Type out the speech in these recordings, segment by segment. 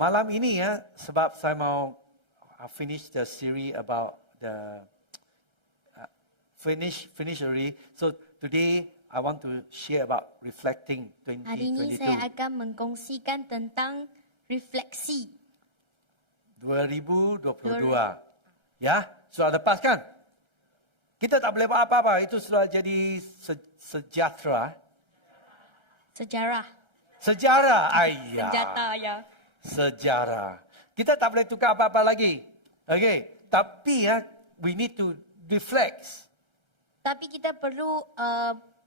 malam ini ya, sebab saya mau finish the series about the finish already. So today I want to share about reflecting Hari ini 2022. saya akan mengkongsikan tentang refleksi. 2022. Ya, sudah lepas kan? Kita tak boleh buat apa-apa. Itu sudah jadi sejahtera. Sejarah. Sejarah. Ayah. Senjata ya. Sejarah. Kita tak boleh tukar apa-apa lagi. Okay. Tapi ya, we need to reflect. Tapi kita perlu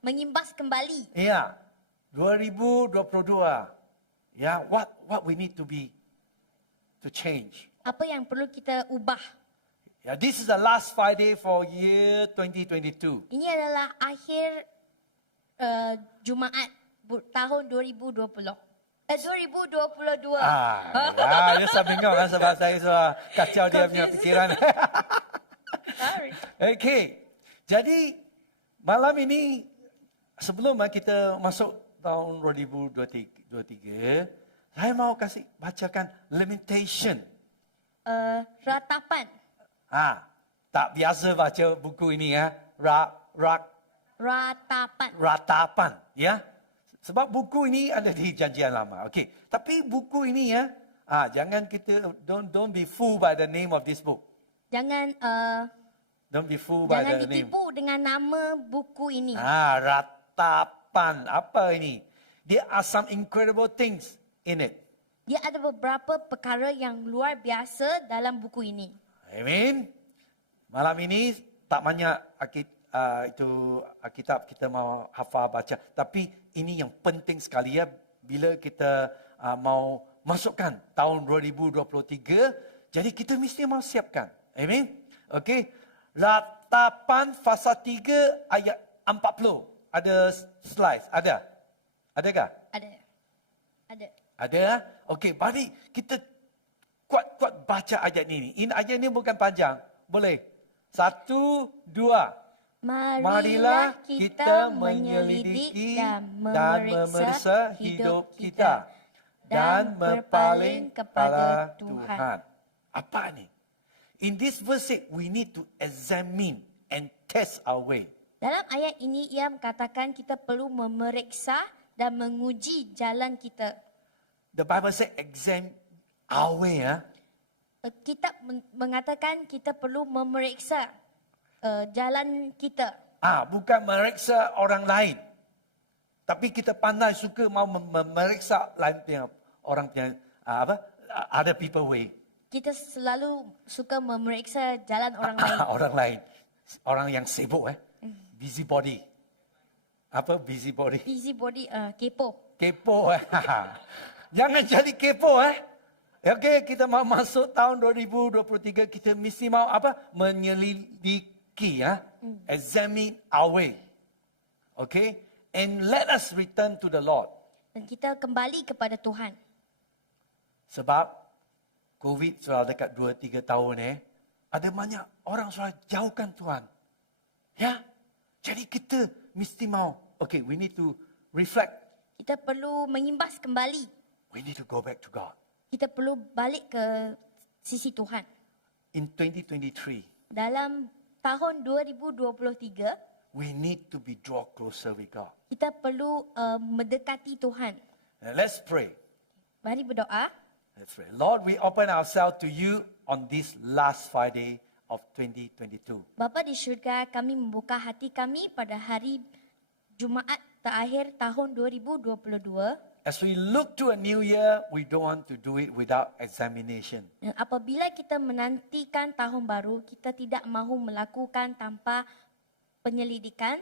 mengimbas kembali. Ya, 2022. Ya, what we need to be to change. Apa yang perlu kita ubah. Yeah, this is the last Friday for year 2022. Ini adalah akhir Jumaat tahun 2020. 2022. Dia saya bingung kan sebab saya sudah kacau dia punya pikiran. Sorry. Okay, jadi malam ini sebelum kita masuk tahun 2023, saya mau kasih bacakan Lamentation. Ratapan. Tak biasa baca buku ini ya. Ratapan ya. Sebab buku ini ada di Janjian Lama. Okey. Tapi buku ini ya, jangan kita don't be fooled by the name of this book. Jangan Don't be fooled by jangan the name. ditipu dengan nama buku ini. Ratapan. Apa ini? There are some incredible things in it. Dia ada beberapa perkara yang luar biasa dalam buku ini. Amin. Malam ini tak banyak itu Alkitab kita mau hafal baca. Tapi ini yang penting sekali ya. Bila kita mau masukkan tahun 2023. Jadi kita mesti mau siapkan. Amin. Okey. Ratapan pasal 3 ayat 40. Ada slide? Ada? Adakah? Ada. Ada? Okey, mari kita kuat-kuat baca ayat ini. Ini ayat ini bukan panjang. Boleh? 1, 2. Marilah kita menyelidiki dan memeriksa hidup kita dan berpaling kepada Tuhan. Apa ni? In this verse, we need to examine and test our way. Dalam ayat ini ia mengatakan kita perlu memeriksa dan menguji jalan kita. The Bible says examine our way. Kitab mengatakan kita perlu memeriksa jalan kita. Bukan memeriksa orang lain. Tapi kita pandai suka mau memeriksa lain punya orang punya other people way. Kita selalu suka memeriksa jalan orang lain. Orang lain. Orang yang sibuk busybody. Apa busybody? Busybody, kepo. Kepo. Jangan jadi kepo Okey, kita mau masuk tahun 2023, kita mesti mau menyelidiki examine our way. Okay? And let us return to the Lord. Dan kita kembali kepada Tuhan. Sebab COVID sudah dekat 2-3 tahun ada banyak orang sudah jauhkan Tuhan. Ya? Jadi kita mesti mau. Okay, we need to reflect. Kita perlu mengimbas kembali. We need to go back to God. Kita perlu balik ke sisi Tuhan. In 2023, dalam tahun 2023, we need to be draw closer with God. Kita perlu mendekati Tuhan. Now let's pray. Mari berdoa. Let's pray. Lord, we open ourselves to you on this last Friday of 2022. Bapa di syurga, kami membuka hati kami pada hari Jumaat terakhir tahun 2022. As we look to a new year, we don't want to do it without examination. Dan apabila kita menantikan tahun baru, kita tidak mahu melakukan tanpa penyelidikan.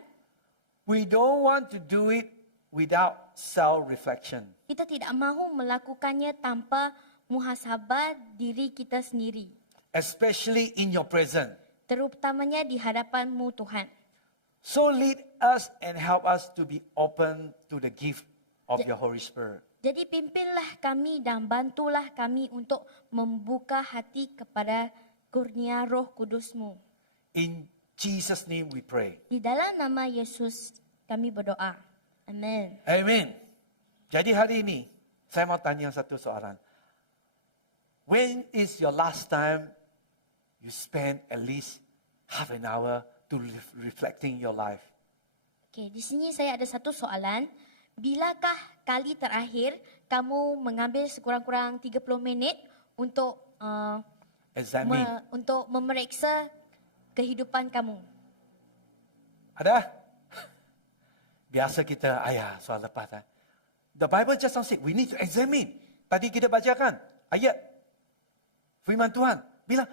We don't want to do it without self-reflection. Kita tidak mahu melakukannya tanpa muhasabah diri kita sendiri. Especially in your presence. Terutamanya di hadapan-Mu Tuhan. So lead us and help us to be open to the gift of your Holy Spirit. Jadi pimpinlah kami dan bantulah kami untuk membuka hati kepada kurnia Roh Kudus-Mu. In Jesus' name we pray. Di dalam nama Yesus kami berdoa. Amin. Amen. Jadi hari ini saya mau tanya satu soalan. When is your last time you spend at least half an hour to reflecting your life? Okey, di sini saya ada satu soalan. Bilakah kali terakhir kamu mengambil sekurang-kurang 30 minit untuk Examine. untuk memeriksa kehidupan kamu? Ada? Biasa kita, soal lepas. The Bible just now said, we need to examine. Tadi kita bacakan ayat firman Tuhan. Bilang,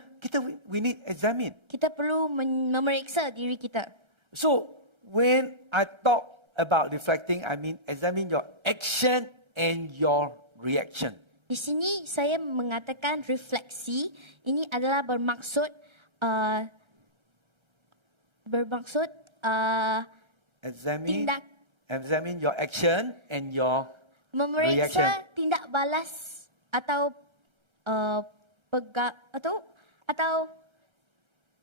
we need examine. Kita perlu memeriksa diri kita. So, when I talk about reflecting, I mean examine your action and your reaction. Di sini saya mengatakan refleksi. Ini adalah bermaksud tindak Examine your action and your memeriksa reaction. tindak balas atau atau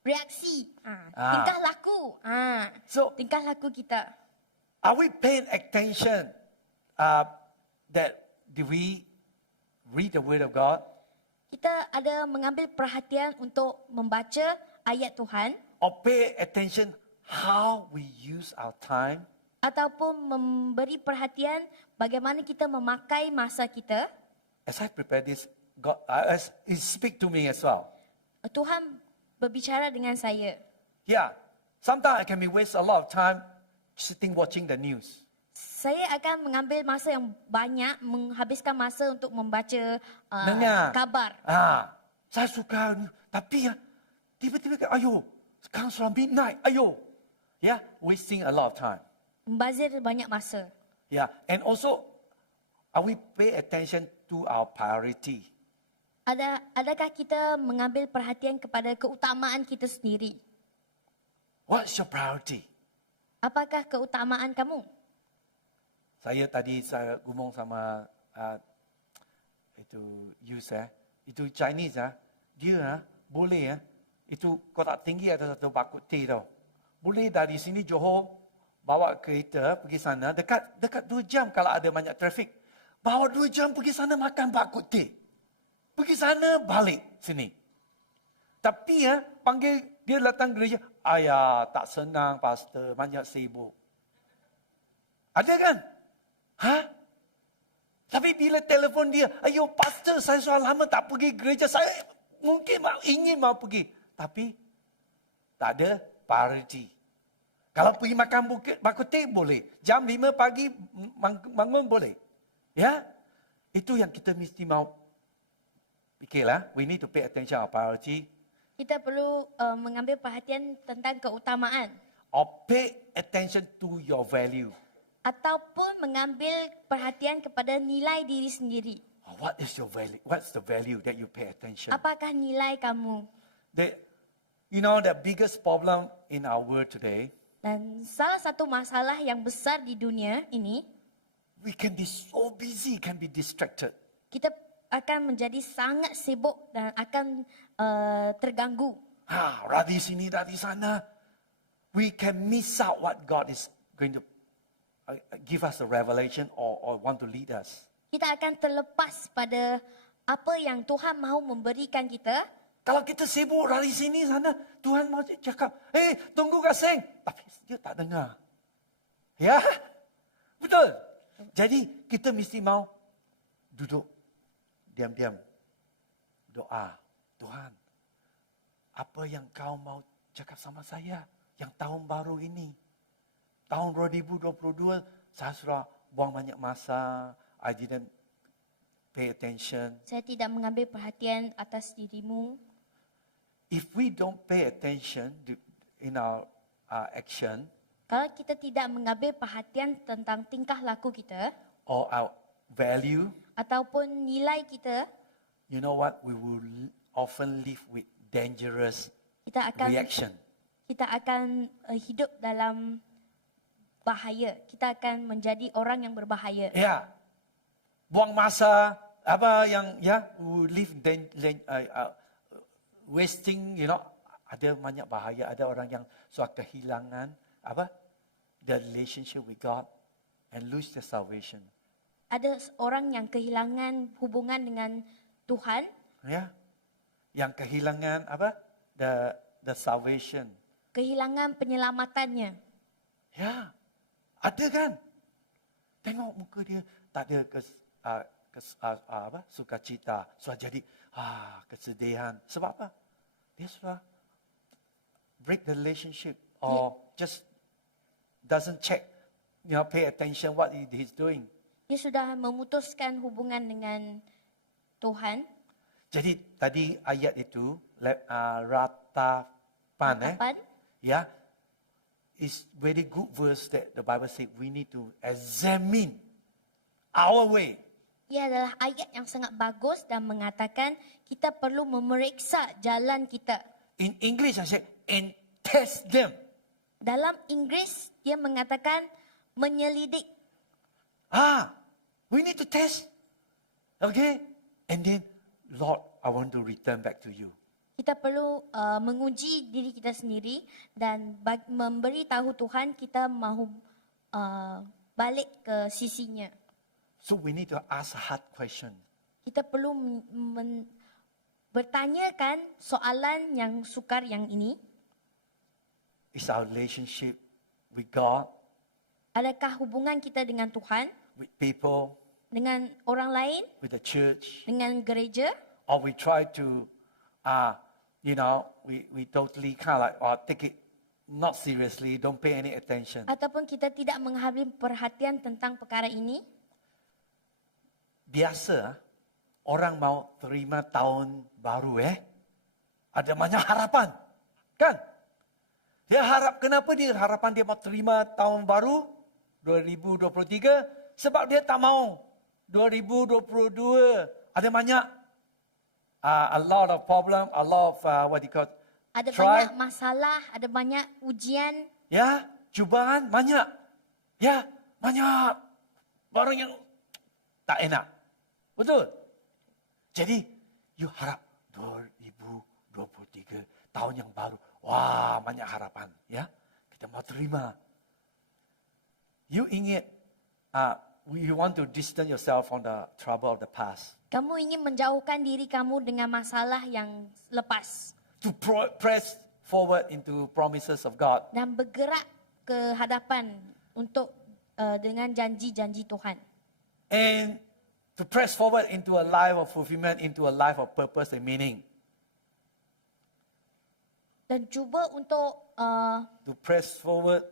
reaksi. Tingkah laku. So, Tingkah laku kita. are we paying attention that do we read the Word of God? Kita ada mengambil perhatian untuk membaca ayat Tuhan Or pay attention how we use our time? ataupun memberi perhatian bagaimana kita memakai masa kita. As I prepare this, God, as He speak to me as well. Tuhan berbicara dengan saya. Yeah, sometimes I can be waste a lot of time sitting watching the news. Saya akan mengambil masa yang banyak, menghabiskan masa untuk membaca Dengar. kabar. Saya suka, tapi tiba-tiba sekarang sudah midnight, wasting a lot of time. Membazir banyak masa. Yeah, and also, are we pay attention to our priority? Adakah kita mengambil perhatian kepada keutamaan kita sendiri? What's your priority? Apakah keutamaan kamu? Saya ngomong sama itu Yus itu Chinese dia boleh itu Kota Tinggi ada satu Bak Kut Teh tau. Boleh dari sini Johor bawa kereta pergi sana dekat 2 jam kalau ada banyak trafik. Bawa 2 jam pergi sana makan Bak Kut Teh. Pergi sana balik sini. Tapi panggil dia datang gereja, tak senang pastor, banyak sibuk. Ada kan? Tapi bila telefon dia, pastor saya sudah lama tak pergi gereja, saya mungkin ingin mau pergi. Tapi tak ada priority. Kalau pergi makan Bak Kut Teh boleh. Jam 5 pagi bangun boleh. Ya, itu yang kita mesti mau fikirlah. We need to pay attention our priority. Kita perlu mengambil perhatian tentang keutamaan. Or pay attention to your value. Ataupun mengambil perhatian kepada nilai diri sendiri. What is your value? What's the value that you pay attention? Apakah nilai kamu? The biggest problem in our world today, Dan salah satu masalah yang besar di dunia ini, we can be so busy, can be distracted. kita akan menjadi sangat sibuk dan akan terganggu. Dari sini, dari sana. We can miss out what God is going to give us a revelation or want to lead us. Kita akan terlepas pada apa yang Tuhan mahu memberikan kita. Kalau kita sibuk dari sini sana, Tuhan mau cakap, tunggu Kak Seng. Tapi dia tak dengar. Ya, betul. Jadi kita mesti mau duduk, diam-diam, doa. Tuhan, apa yang kau mau cakap sama saya yang tahun baru ini? Tahun 2022, saya sudah buang banyak masa. I didn't pay attention. Saya tidak mengambil perhatian atas dirimu. If we don't pay attention in our action Kalau kita tidak mengambil perhatian tentang tingkah laku kita or our value, ataupun nilai kita, you know what? We will often live with dangerous kita reaction. akan hidup dalam bahaya. Kita akan menjadi orang yang berbahaya. Ya, buang masa apa yang we live wasting, ada banyak bahaya. Ada orang yang suka kehilangan the relationship with God and lose their salvation. Ada orang yang kehilangan hubungan dengan Tuhan Ya. Yang kehilangan apa? The salvation. Kehilangan penyelamatannya. Ya. Ada kan? Tengok muka dia tak ada sukacita. Sudah jadi kesedihan. Sebab apa? Dia sudah break the relationship or just doesn't check, pay attention what he's doing. Dia sudah memutuskan hubungan dengan Tuhan. Jadi tadi ayat itu ratapan, Kapan? ya, is very good verse that the Bible says we need to examine our way. Ia adalah ayat yang sangat bagus dan mengatakan kita perlu memeriksa jalan kita. In English, I say, and test them. Dalam Inggeris, dia mengatakan menyelidik. We need to test. Okay? And then, Lord, I want to return back to you. Kita perlu menguji diri kita sendiri dan memberi tahu Tuhan kita mahu balik ke sisinya. So we need to ask a hard question. Kita perlu bertanyakan soalan yang sukar yang ini. Is our relationship with God, Adakah hubungan kita dengan Tuhan, with people, dengan orang lain, with the church, dengan gereja? or we try to, we totally kind of like, take it not seriously, don't pay any attention. Ataupun kita tidak mengambil perhatian tentang perkara ini? Biasa, orang mau terima tahun baru, ada banyak harapan, kan? Dia harap, kenapa dia harapan dia mau terima tahun baru 2023? Sebab dia tak mau 2022 ada banyak a lot of problem, a lot of Ada try. banyak masalah, ada banyak ujian. Ya, cubaan banyak. Ya, banyak barang yang tak enak. Betul? Jadi, you harap 2023 tahun yang baru. Wah, banyak harapan. Ya, kita mau terima. You ingat, you want to distance yourself from the trouble of the past. Kamu ingin menjauhkan diri kamu dengan masalah yang lepas. To press forward into promises of God. Dan bergerak ke hadapan untuk dengan janji-janji Tuhan. And to press forward into a life of fulfillment, into a life of purpose and meaning. Dan cuba untuk To press forward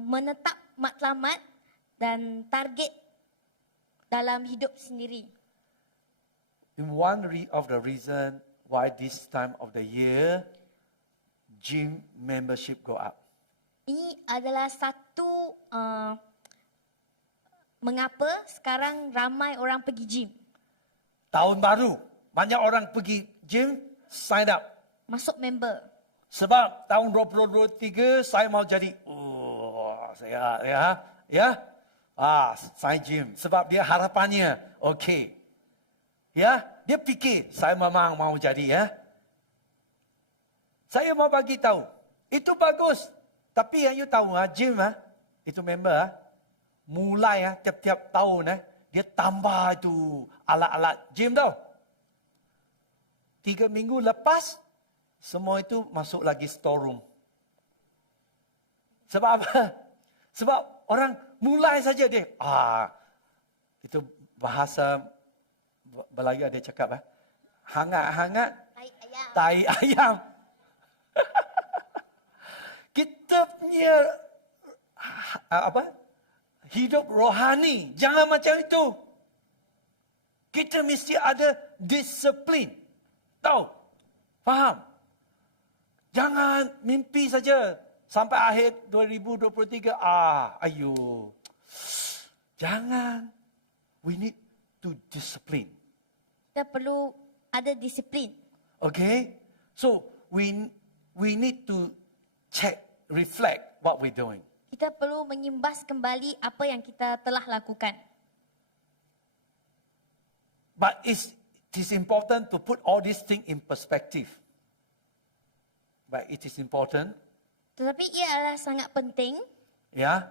menetap matlamat dan target dalam hidup sendiri. in one of the reason why this time of the year, gym membership go up. Ini adalah satu mengapa sekarang ramai orang pergi gym. Tahun baru, banyak orang pergi gym, sign up. Masuk member. Sebab tahun 2023 saya mau jadi, sign gym. Sebab dia harapannya, okay. Ya, dia fikir saya memang mau jadi ya. Saya mau bagi tahu, itu bagus. Tapi yang you tahu gym itu member mulai tiap-tiap tahun dia tambah itu alat-alat gym tau. 3 minggu lepas semua itu masuk lagi storeroom. Sebab apa? Sebab orang mulai saja dia. Itu bahasa Melayu ada cakap hangat-hangat tai ayam. Kita punya hidup rohani jangan macam itu. Kita mesti ada disiplin. Tahu? Faham? Jangan mimpi saja sampai akhir 2023. Ayo. Jangan. We need to discipline. Kita perlu ada disiplin. Okay? So, we need to check, reflect what we're doing. Kita perlu mengimbas kembali apa yang kita telah lakukan. But it is important to put all these things in perspective. But it is important, Tetapi ia adalah sangat penting ya,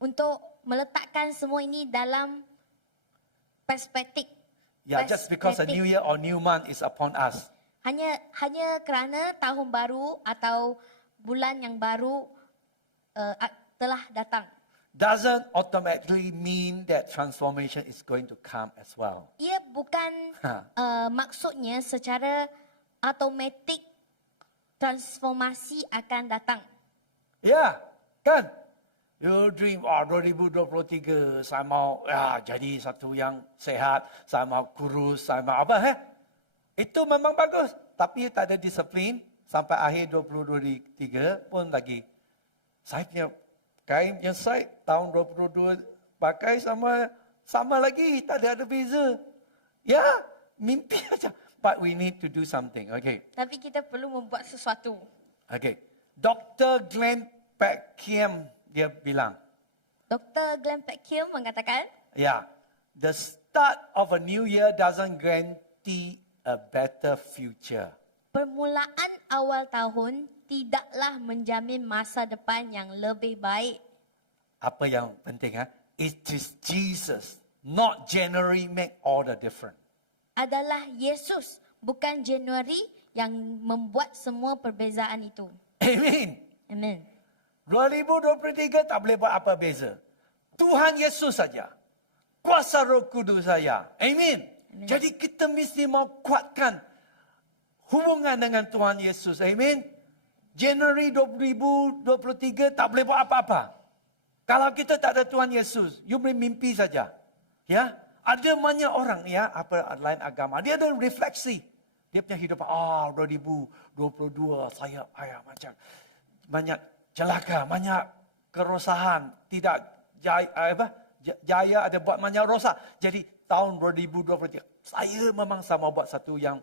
untuk meletakkan semua ini dalam perspektif. Yeah, just because a Cosmetic. new year or new month is upon us. Hanya kerana tahun baru atau bulan yang baru telah datang. Doesn't automatically mean that transformation is going to come as well. Ia bukan maksudnya secara automatik transformasi akan datang. Ya, kan? You dream, 2023 saya mau jadi satu yang sehat, saya mau kurus, saya mau apa, Itu memang bagus. Tapi tak ada disiplin, sampai akhir 2023 pun lagi. Saya punya kain yang saya tahun 2022 pakai sama lagi, tak ada beza. Ya, mimpi aja. But we need to do something, okay? Tapi kita perlu membuat sesuatu. Okay. Dr. Glenn Peckham dia bilang, Dr. Glenn Peckham mengatakan, the start of a new year doesn't guarantee a better future. permulaan awal tahun tidaklah menjamin masa depan yang lebih baik. Apa yang penting? It is Jesus, not January, make all the difference. Adalah Yesus, bukan Januari yang membuat semua perbezaan itu. Amen. Amen. 2023 tak boleh buat apa beza. Tuhan Yesus saja. Kuasa Roh Kudus saja. Amen. Jadi kita mesti mau kuatkan hubungan dengan Tuhan Yesus. Amen. Januari 2023 tak boleh buat apa-apa. Kalau kita tak ada Tuhan Yesus, you boleh mimpi saja. Ya, ada banyak orang lain agama, dia ada refleksi. Dia punya hidup, 2022 saya macam banyak celaka, banyak kerosahan, tidak jaya ada buat banyak rosak. Jadi tahun 2023 saya memang sama buat satu yang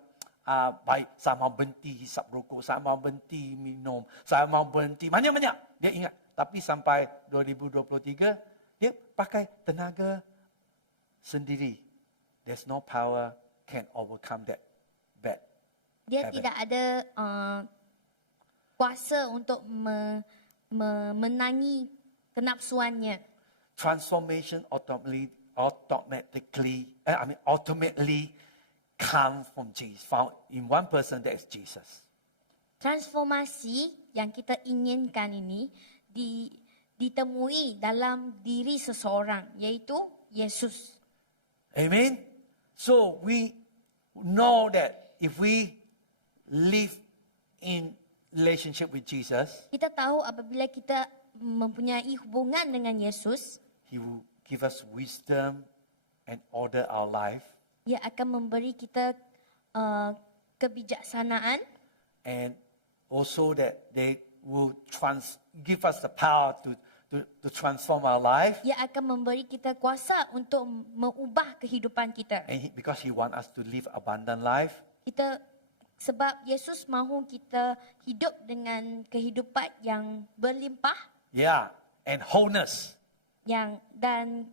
baik. Saya mau berhenti hisap rokok, saya mau berhenti minum, saya mau berhenti banyak-banyak. Dia ingat. Tapi sampai 2023 dia pakai tenaga sendiri. There's no power can overcome that bad. Dia habit. tidak ada kuasa untuk menangi kenapsuannya. Transformation ultimately come from Jesus. Found in one person, that is Jesus. Transformasi yang kita inginkan ini ditemui dalam diri seseorang, yaitu Yesus. Amen. So we know that if we live in relationship with Jesus, Kita tahu apabila kita mempunyai hubungan dengan Yesus, He will give us wisdom and order our life. Dia akan memberi kita kebijaksanaan, And also that they will give us the power to transform our life. Dia akan memberi kita kuasa untuk mengubah kehidupan kita. And because He wants us to live abundant life. Sebab Yesus mahu kita hidup dengan kehidupan yang berlimpah, Yeah. And wholeness. dan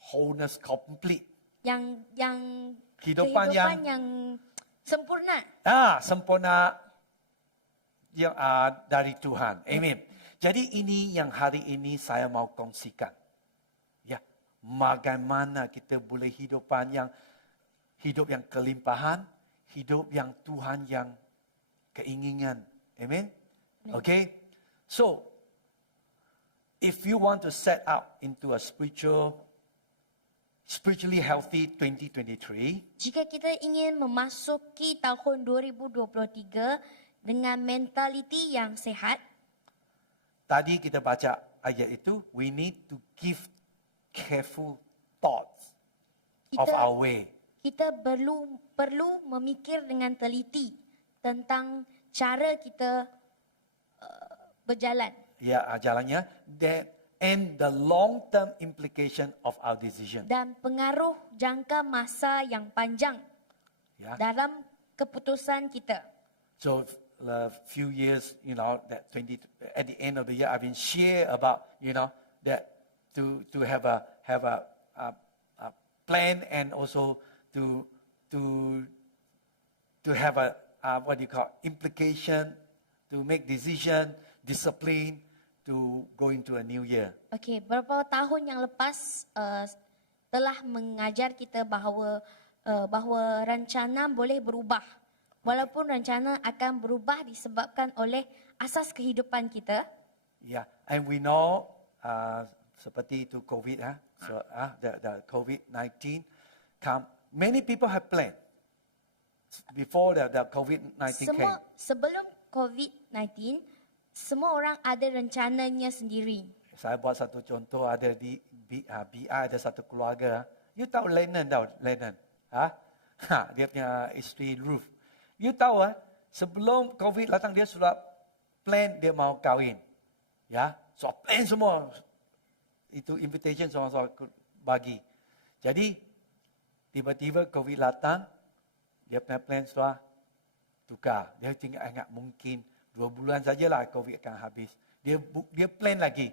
wholeness complete. yang Kehidupan yang sempurna. Sempurna yang dari Tuhan. Amin. Jadi ini yang hari ini saya mau kongsikan. Ya, bagaimana kita boleh hidup yang kelimpahan, hidup yang Tuhan yang keinginan. Amin. Okay. So, if you want to set out into a spiritually healthy 2023, Jika kita ingin memasuki tahun 2023 dengan mentaliti yang sehat, tadi kita baca ayat itu, we need to give careful thoughts of Kita- our way. kita perlu memikir dengan teliti tentang cara kita berjalan Ya, jalannya. And the long-term implication of our decision. dan pengaruh jangka masa yang panjang Ya. dalam keputusan kita. So a few years, that at the end of the year, I've been share about, that to have a plan and also to have a implication, to make decision, discipline, to go into a new year. Okey, beberapa tahun yang lepas telah mengajar kita bahawa rencana boleh berubah. Walaupun rencana akan berubah disebabkan oleh asas kehidupan kita. Yeah, and we know seperti itu COVID, so the COVID-19 come. Many people have planned before the COVID-19 came. Sebelum COVID-19, semua orang ada rencananya sendiri. Saya buat satu contoh, ada di BI ada satu keluarga. You tahu Lennon? Dia punya isteri Ruth. You tahu sebelum COVID datang dia sudah plan dia mau kahwin. Ya, so plan semua. Itu invitation semua bagi. Jadi tiba-tiba COVID datang, dia punya plan sudah tukar. Dia ingat mungkin 2 bulan sajalah COVID akan habis. Dia plan lagi.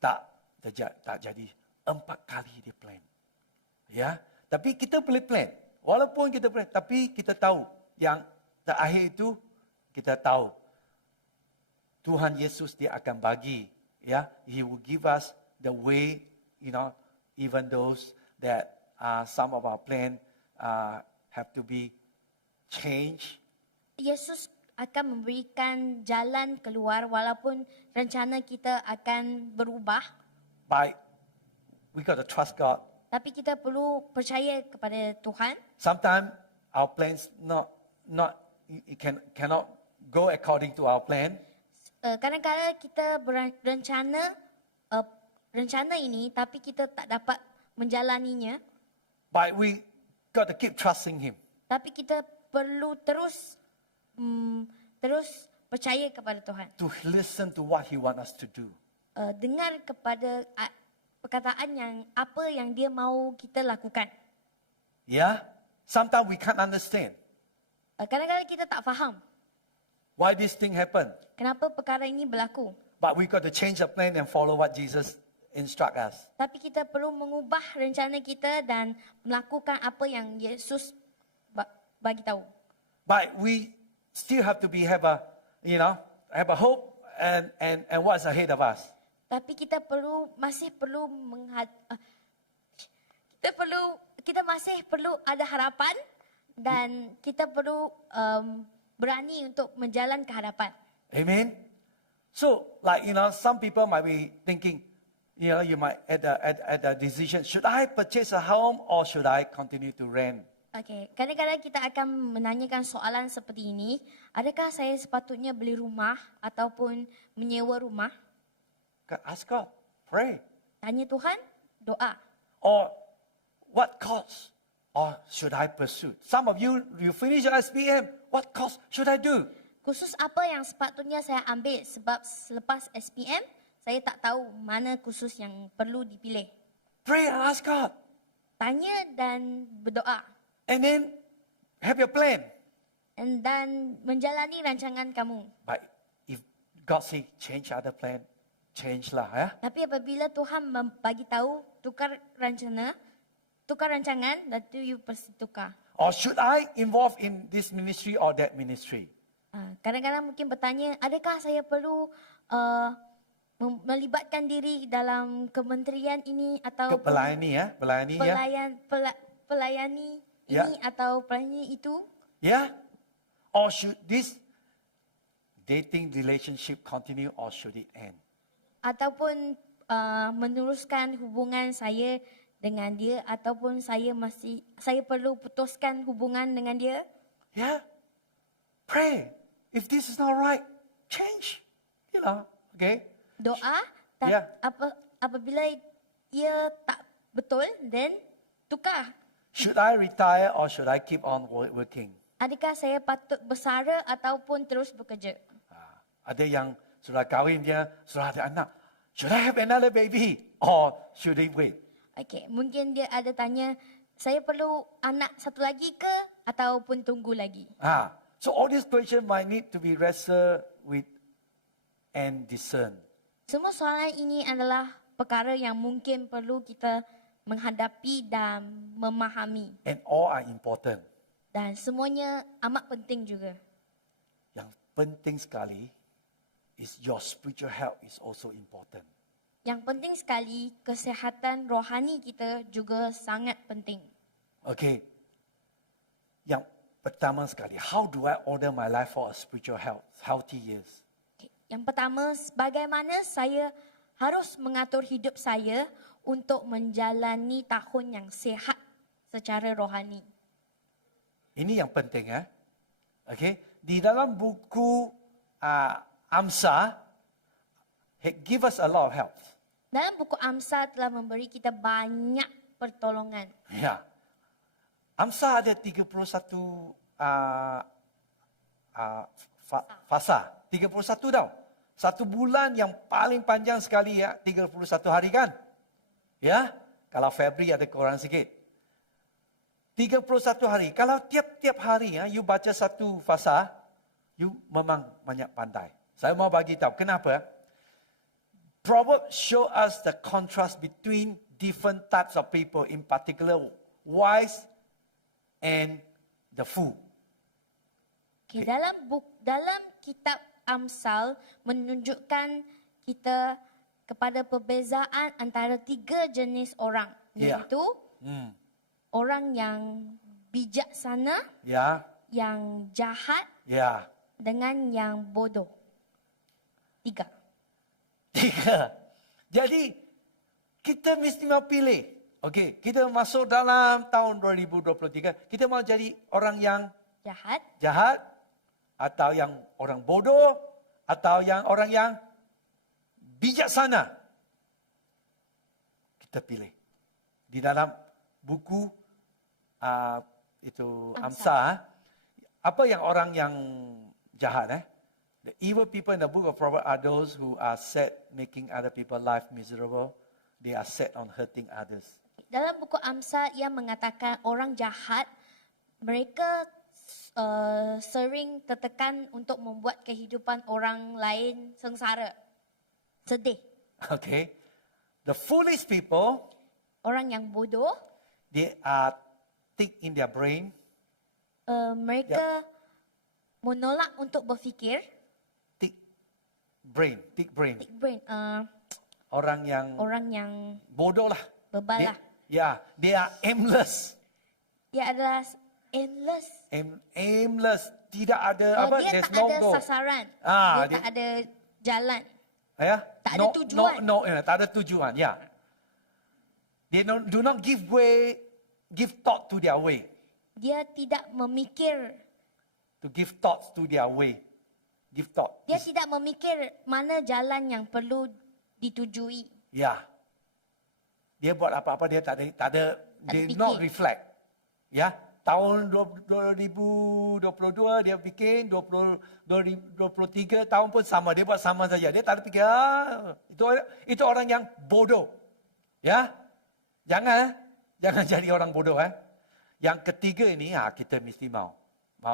Tak jadi. 4 kali dia plan. Ya, tapi kita boleh plan. Walaupun kita plan, tapi kita tahu yang terakhir itu kita tahu Tuhan Yesus dia akan bagi, ya, He will give us the way, even those that some of our plan have to be changed. Yesus akan memberikan jalan keluar walaupun rencana kita akan berubah. But we got to trust God. Tapi kita perlu percaya kepada Tuhan. Sometimes our plans cannot go according to our plan. Kadang-kadang kita berencana rencana ini tapi kita tak dapat menjalaninya. But we got to keep trusting Him. Tapi kita perlu terus percaya kepada Tuhan. To listen to what He wants us to do. Dengar kepada perkataan apa yang dia mau kita lakukan. Yeah? Sometimes we can't understand Kadang-kadang kita tak faham why this thing happened. kenapa perkara ini berlaku. But we got to change the plan and follow what Jesus instruct us. Tapi kita perlu mengubah rencana kita dan melakukan apa yang Yesus bagi tahu. But we still have to have a hope and what's ahead of us. Tapi kita masih perlu ada harapan dan kita perlu berani untuk menjalan ke hadapan. Amen. So, some people might be thinking, you might at the decision, should I purchase a home or should I continue to rent? Okay, kadang-kadang kita akan menanyakan soalan seperti ini. Adakah saya sepatutnya beli rumah ataupun menyewa rumah? Ask God, pray. Tanya Tuhan, doa. Or what course? Or should I pursue? Some of you finish your SPM. What course should I do? Kursus apa yang sepatutnya saya ambil sebab selepas SPM, saya tak tahu mana kursus yang perlu dipilih. Pray and ask God. Tanya dan berdoa. And then have your plan. Dan menjalani rancangan kamu. But if God say change other plan, change lah, ya. Tapi apabila Tuhan bagi tahu tukar rancangan, dan tu you pasti tukar. Or should I involve in this ministry or that ministry? Kadang-kadang mungkin bertanya, adakah saya perlu melibatkan diri dalam kementerian ini atau Pelayani ini atau pelayani itu? Yeah. Or should this dating relationship continue or should it end? Ataupun meneruskan hubungan saya dengan dia ataupun saya perlu putuskan hubungan dengan dia? Yeah. Pray. If this is not right, change. Okay? Doa, Yeah. apabila ia tak betul, then tukar. Should I retire or should I keep on working? Adakah saya patut bersara ataupun terus bekerja? Ada yang sudah kahwin dia, sudah ada anak. Should I have another baby or should I wait? Okay, mungkin dia ada tanya, saya perlu anak satu lagi ke ataupun tunggu lagi? So all these questions might need to be wrestled with and discerned. Semua soalan ini adalah perkara yang mungkin perlu kita menghadapi dan memahami. And all are important. Dan semuanya amat penting juga. Yang penting sekali is your spiritual health is also important. Yang penting sekali, kesihatan rohani kita juga sangat penting. Okay. Yang pertama sekali, how do I order my life for a spiritual healthy years? Okay. Yang pertama, bagaimana saya harus mengatur hidup saya untuk menjalani tahun yang sihat secara rohani. Ini yang penting Okay. Di dalam buku Amsa, it give us a lot of help. Dalam buku Amsal telah memberi kita banyak pertolongan. Ya. Amsa ada 31 fasa. 31 tau. Satu bulan yang paling panjang sekali 31 hari kan? Ya. Kalau Februari ada kurang sikit. 31 hari. Kalau tiap-tiap hari you baca satu fasa, you memang banyak pandai. Saya mau bagi tahu kenapa? Proverbs show us the contrast between different types of people, in particular wise and the fool. Okay, dalam kitab Amsal menunjukkan kita kepada perbezaan antara 3 jenis orang, Ya. iaitu orang yang bijaksana, yang jahat dengan yang bodoh. 3. Jadi kita mesti mau pilih. Okey, kita masuk dalam tahun 2023, kita mau jadi orang yang jahat atau yang orang bodoh atau yang orang yang bijaksana. Kita pilih. Di dalam buku itu Amsa, apa yang orang yang jahat The evil people in the book of Proverbs are those who are set making other people's life miserable. They are set on hurting others. Dalam buku Amsal ia mengatakan orang jahat mereka sering tertekan untuk membuat kehidupan orang lain sengsara, sedih. Okay. The foolish people, orang yang bodoh, they are thick in their brain. Mereka menolak untuk berfikir. Thick brain. Orang yang bodoh lah. Bebal lah. They are aimless. Dia adalah aimless. Aimless. Tidak ada Dia there's tak no ada goal. sasaran. Dia tak ada jalan. Tak ada tujuan. Tak ada tujuan. They do not give thought to their way. Dia tidak memikir. To give thoughts to their way. Give thought. Dia tidak memikir mana jalan yang perlu ditujui. Dia buat apa-apa dia tak ada they not reflect. Tahun 2022 dia bikin 2023 tahun pun sama, dia buat sama saja. Dia tak ada fikir itu orang yang bodoh. Jangan jadi orang bodoh. Yang ketiga ini kita mesti mau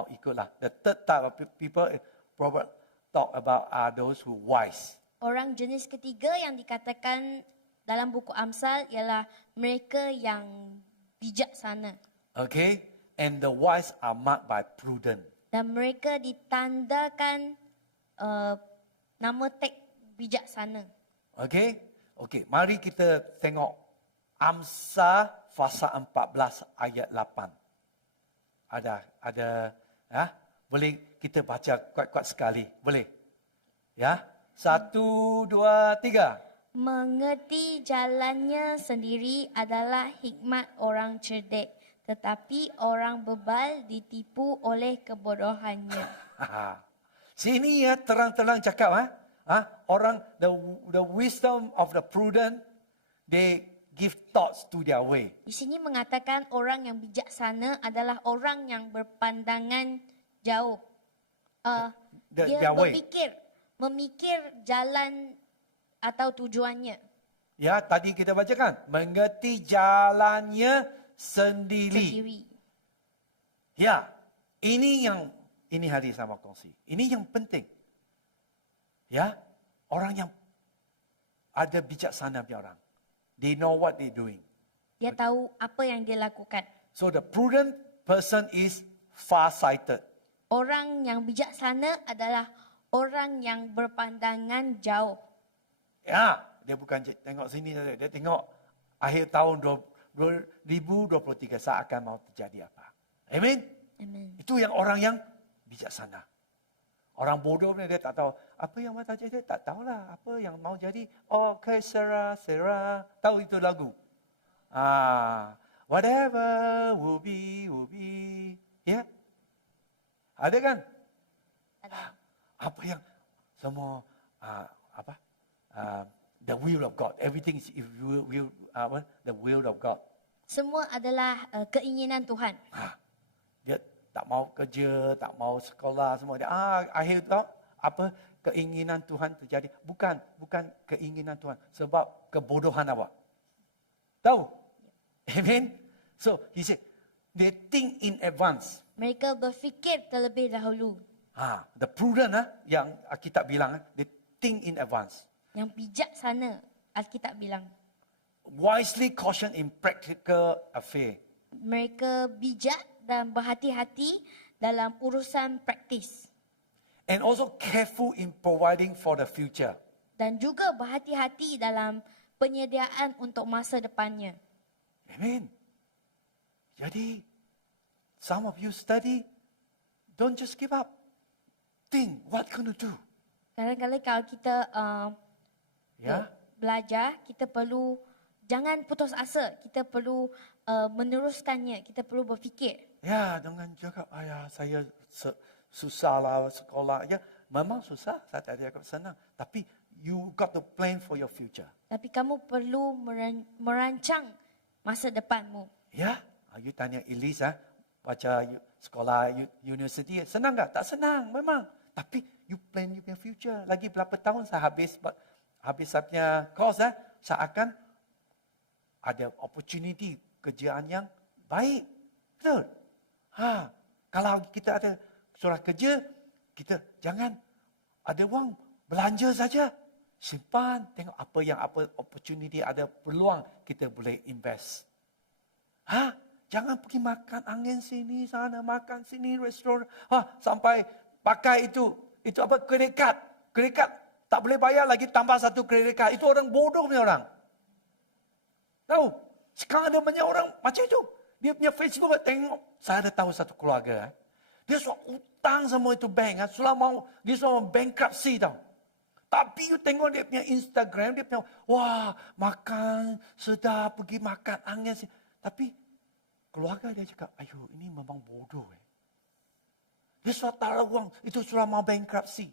ikutlah. The third type of people Proverbs talk about are those who wise. Orang jenis ketiga yang dikatakan dalam buku Amsal ialah mereka yang bijaksana. Okay, and the wise are marked by prudent. Dan mereka ditandakan nama tag bijaksana. Okay, mari kita tengok Amsal pasal 14 ayat 8. Ada boleh kita baca kuat-kuat sekali. Boleh? 1, 2, 3. Mengerti jalannya sendiri adalah hikmat orang cerdik, tetapi orang bebal ditipu oleh kebodohannya. Sini terang-terang cakap orang the wisdom of the prudent, they give thoughts to their way. Di sini mengatakan orang yang bijaksana adalah orang yang berpandangan jauh. Dia memikir jalan atau tujuannya. Tadi kita bacakan, mengerti jalannya sendiri. Ini hadis sama kongsi. Ini yang penting. Orang yang ada bijaksana punya orang. They know what they're doing. Dia tahu apa yang dia lakukan. So the prudent person is far-sighted. Orang yang bijaksana adalah orang yang berpandangan jauh. dia bukan tengok sini saja. Dia tengok akhir tahun 2023 seakan mau terjadi apa. Amen. Amen. Itu yang orang yang bijaksana. Orang bodoh ni dia tak tahu apa yang mau terjadi, dia tak tahulah apa yang mau jadi. Oh, que sera, sera. Tahu itu lagu? Whatever will be, will be. Ya? Ada kan? Ada. Apa yang semua the will of God. Everything is the will of God. Semua adalah keinginan Tuhan. Dia tak mau kerja, tak mau sekolah semua. Dia akhir tu apa keinginan Tuhan terjadi? Bukan keinginan Tuhan, sebab kebodohan awak. Tahu? Amen. So he said they think in advance. Mereka berfikir terlebih dahulu. The prudent yang Alkitab bilang, they think in advance. Yang bijaksana, Alkitab bilang. Wisely caution in practical affair. Mereka bijak dan berhati-hati dalam urusan praktis. And also careful in providing for the future. Dan juga berhati-hati dalam penyediaan untuk masa depannya. Amen. Jadi, some of you study, don't just give up. Think, what can you do? Kadang-kadang kalau kita Ya, belajar, kita perlu jangan putus asa. Kita perlu meneruskannya. Kita perlu berfikir. ya, jangan cakap, ayah saya susahlah sekolah. Ya, memang susah, saya tak ada cakap senang. Tapi, you got to plan for your future. Tapi kamu perlu merancang masa depanmu. Ya, you tanya Elise, baca sekolah universiti, senang tak? Tak senang, memang. Tapi you plan you punya future. Lagi berapa tahun saya habis saya punya course, saya akan ada opportunity kerjaan yang baik. Betul? Kalau kita ada surat kerja, kita jangan ada wang belanja saja. Simpan, tengok apa opportunity, ada peluang kita boleh invest. Jangan pergi makan angin sini, sana, makan sini, restoran. Sampai pakai itu apa, kredit card. Kredit card tak boleh bayar lagi, tambah satu kredit card. Itu orang bodoh punya orang. Tahu? Sekarang ada banyak orang macam itu. Dia punya Facebook, tengok. Saya ada tahu satu keluarga. Dia sudah utang semua itu bank. Dia sudah mau bankruptcy tau. Tapi you tengok dia punya Instagram, dia punya, wah, makan, sedap, pergi makan angin sini. Tapi keluarga dia cakap, ayo ini memang bodoh. Dia sudah taruh uang, itu sudah mau bankruptcy.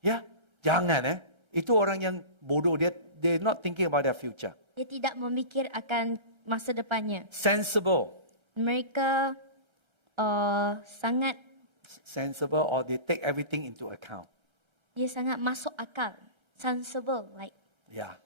Ya, jangan Itu orang yang bodoh, they're not thinking about their future. Dia tidak memikir akan masa depannya. Sensible. Mereka sangat, Sensible, or they take everything into account. dia sangat masuk akal. Sensible, like. Yeah,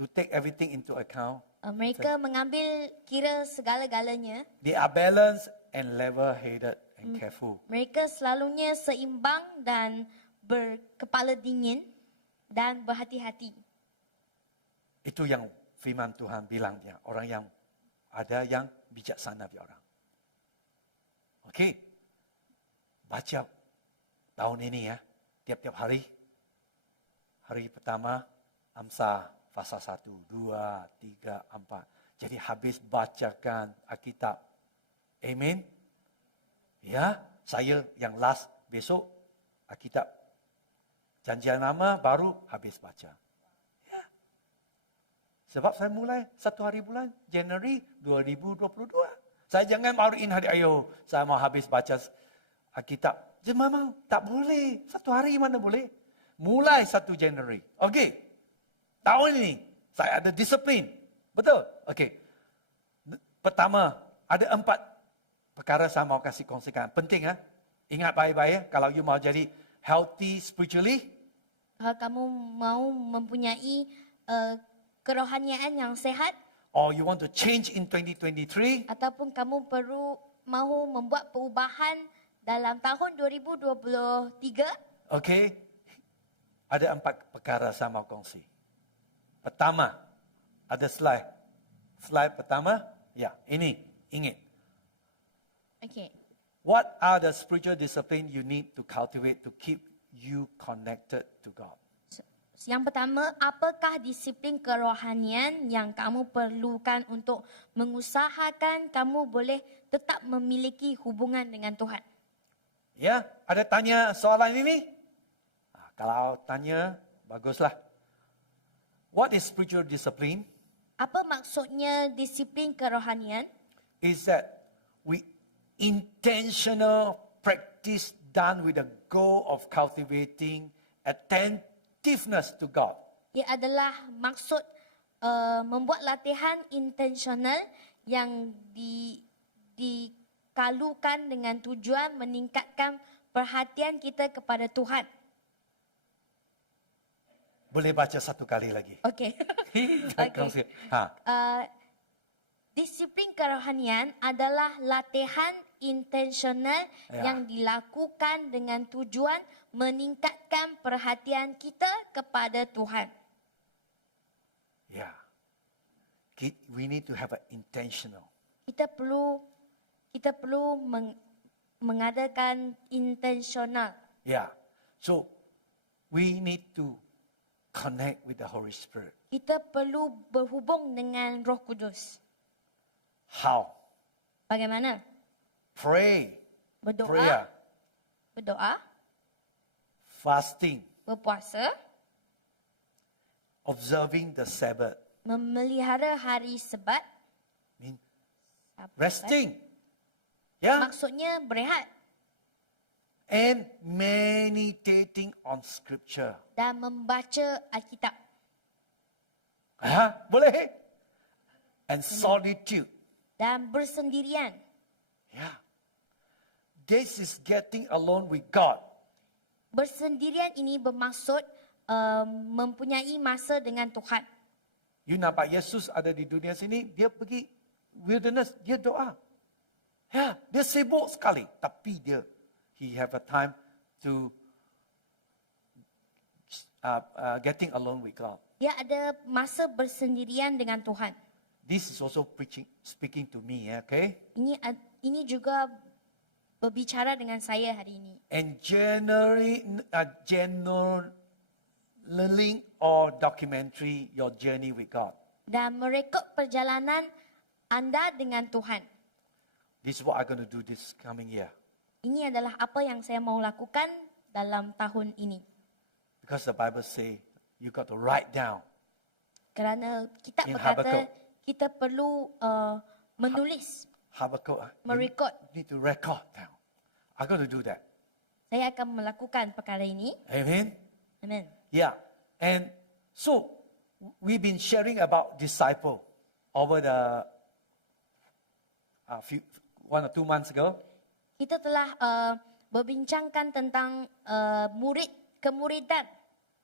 to take everything into account. Mereka mengambil kira segala-galanya. They are balanced and level-headed and careful. Mereka selalunya seimbang dan berkepala dingin dan berhati-hati. Itu yang firman Tuhan bilang dia. Orang yang ada yang bijaksana dia orang. Okey. Baca tahun ini tiap-tiap hari. Hari pertama, Amsal pasal 1, 2, 3, 4. Jadi habis bacakan Alkitab. Amen. Ya, saya yang last besok Alkitab. Janjian lama baru habis baca. Ya. Sebab saya mulai 1 hari bulan Januari 2022. Saya jangan maruin hari, ayo saya mau habis baca Alkitab. Jadi memang tak boleh. 1 hari mana boleh? Mulai 1 Januari. Okey. Tahun ini saya ada disiplin. Betul? Okey. Pertama, ada 4 perkara saya mau kasih kongsikan. Penting Ingat baik-baik kalau you mau jadi healthy spiritually. Kalau kamu mau mempunyai kerohanian yang sehat, Or you want to change in 2023. ataupun kamu perlu mahu membuat perubahan dalam tahun 2023, Okay. Ada 4 perkara saya mau kongsi. Pertama, ada slide. Slide pertama, ya, ini, ingat. okay. What are the spiritual discipline you need to cultivate to keep you connected to God? Yang pertama, apakah disiplin kerohanian yang kamu perlukan untuk mengusahakan kamu boleh tetap memiliki hubungan dengan Tuhan? Ya, ada tanya soalan ini? Kalau tanya, baguslah. What is spiritual discipline? Apa maksudnya disiplin kerohanian? Is that we intentional practice done with the goal of cultivating attentiveness to God. Ia adalah maksud membuat latihan intensional yang dikalukan dengan tujuan meningkatkan perhatian kita kepada Tuhan. Boleh baca satu kali lagi. Okey. Okey. Disiplin kerohanian adalah latihan intensional Ya. yang dilakukan dengan tujuan meningkatkan perhatian kita kepada Tuhan. Yeah. We need to have an intentional. Kita perlu mengadakan intensional. Yeah. So we need to connect with the Holy Spirit. Kita perlu berhubung dengan Roh Kudus. How? Bagaimana? Pray. Berdoa, Prayer. berdoa, Fasting. berpuasa, Observing the Sabbath. memelihara hari Sabat. Mean Sabat. resting. Yeah. Maksudnya berehat And meditating on Scripture. dan membaca Alkitab. Boleh? And solitude. Dan bersendirian. Yeah. This is getting alone with God. Bersendirian ini bermaksud mempunyai masa dengan Tuhan. You nampak Yesus ada di dunia sini, dia pergi wilderness, dia doa. Ya, dia sibuk sekali. Tapi he have a time to getting alone with God. Dia ada masa bersendirian dengan Tuhan. This is also speaking to me, okay? Ini juga berbicara dengan saya hari ini. And journaling or documentary your journey with God. Dan merekod perjalanan anda dengan Tuhan. This is what I'm going to do this coming year. Ini adalah apa yang saya mau lakukan dalam tahun ini. Because the Bible say you got to write down. Kerana kitab In berkata Habakkuk. kita perlu menulis, Habakkuk, merekod. you need to record down. I'm going to do that. Saya akan melakukan perkara ini. Amen? Amen. Yeah. And so, we've been sharing about disciple over the 1 or 2 months ago. Kita telah berbincangkan tentang kemuridan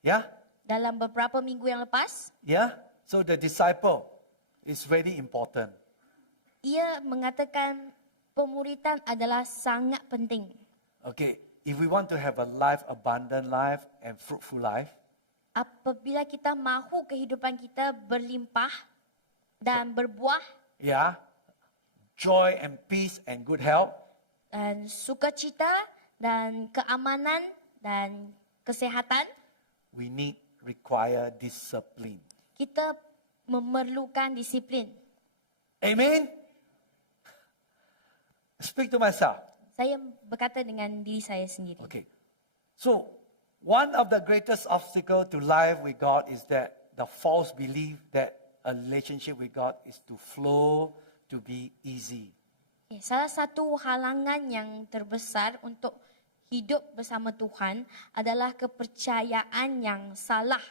Yeah? dalam beberapa minggu yang lepas. Yeah? So, the disciple is very important. Ia mengatakan pemuridan adalah sangat penting. Okay. If we want to have a life, abundant life and fruitful life, Apabila kita mahu kehidupan kita berlimpah dan berbuah yeah, joy and peace and good health, dan sukacita dan keamanan dan kesehatan, we require discipline. kita memerlukan disiplin. Amen? Speak to myself. Saya berkata dengan diri saya sendiri. Okay. So, one of the greatest obstacle to life with God is that the false belief that a relationship with God is to flow, to be easy. Okay, salah satu halangan yang terbesar untuk hidup bersama Tuhan adalah kepercayaan yang salah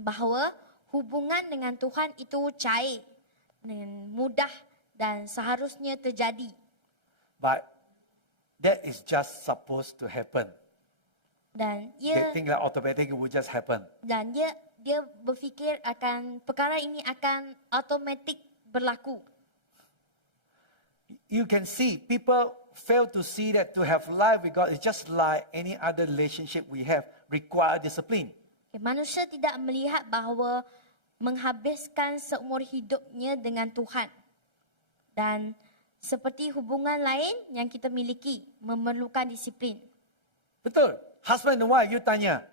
bahawa hubungan dengan Tuhan itu cair, dengan mudah dan seharusnya terjadi. But that is just supposed to happen. Dan They ia think that automatically will just happen. dan dia berfikir akan perkara ini akan automatik berlaku. You can see people fail to see that to have life with God is just like any other relationship we have, require discipline. Okay, manusia tidak melihat bahawa menghabiskan seumur hidupnya dengan Tuhan dan seperti hubungan lain yang kita miliki memerlukan disiplin. Betul. Husband and wife, you tanya.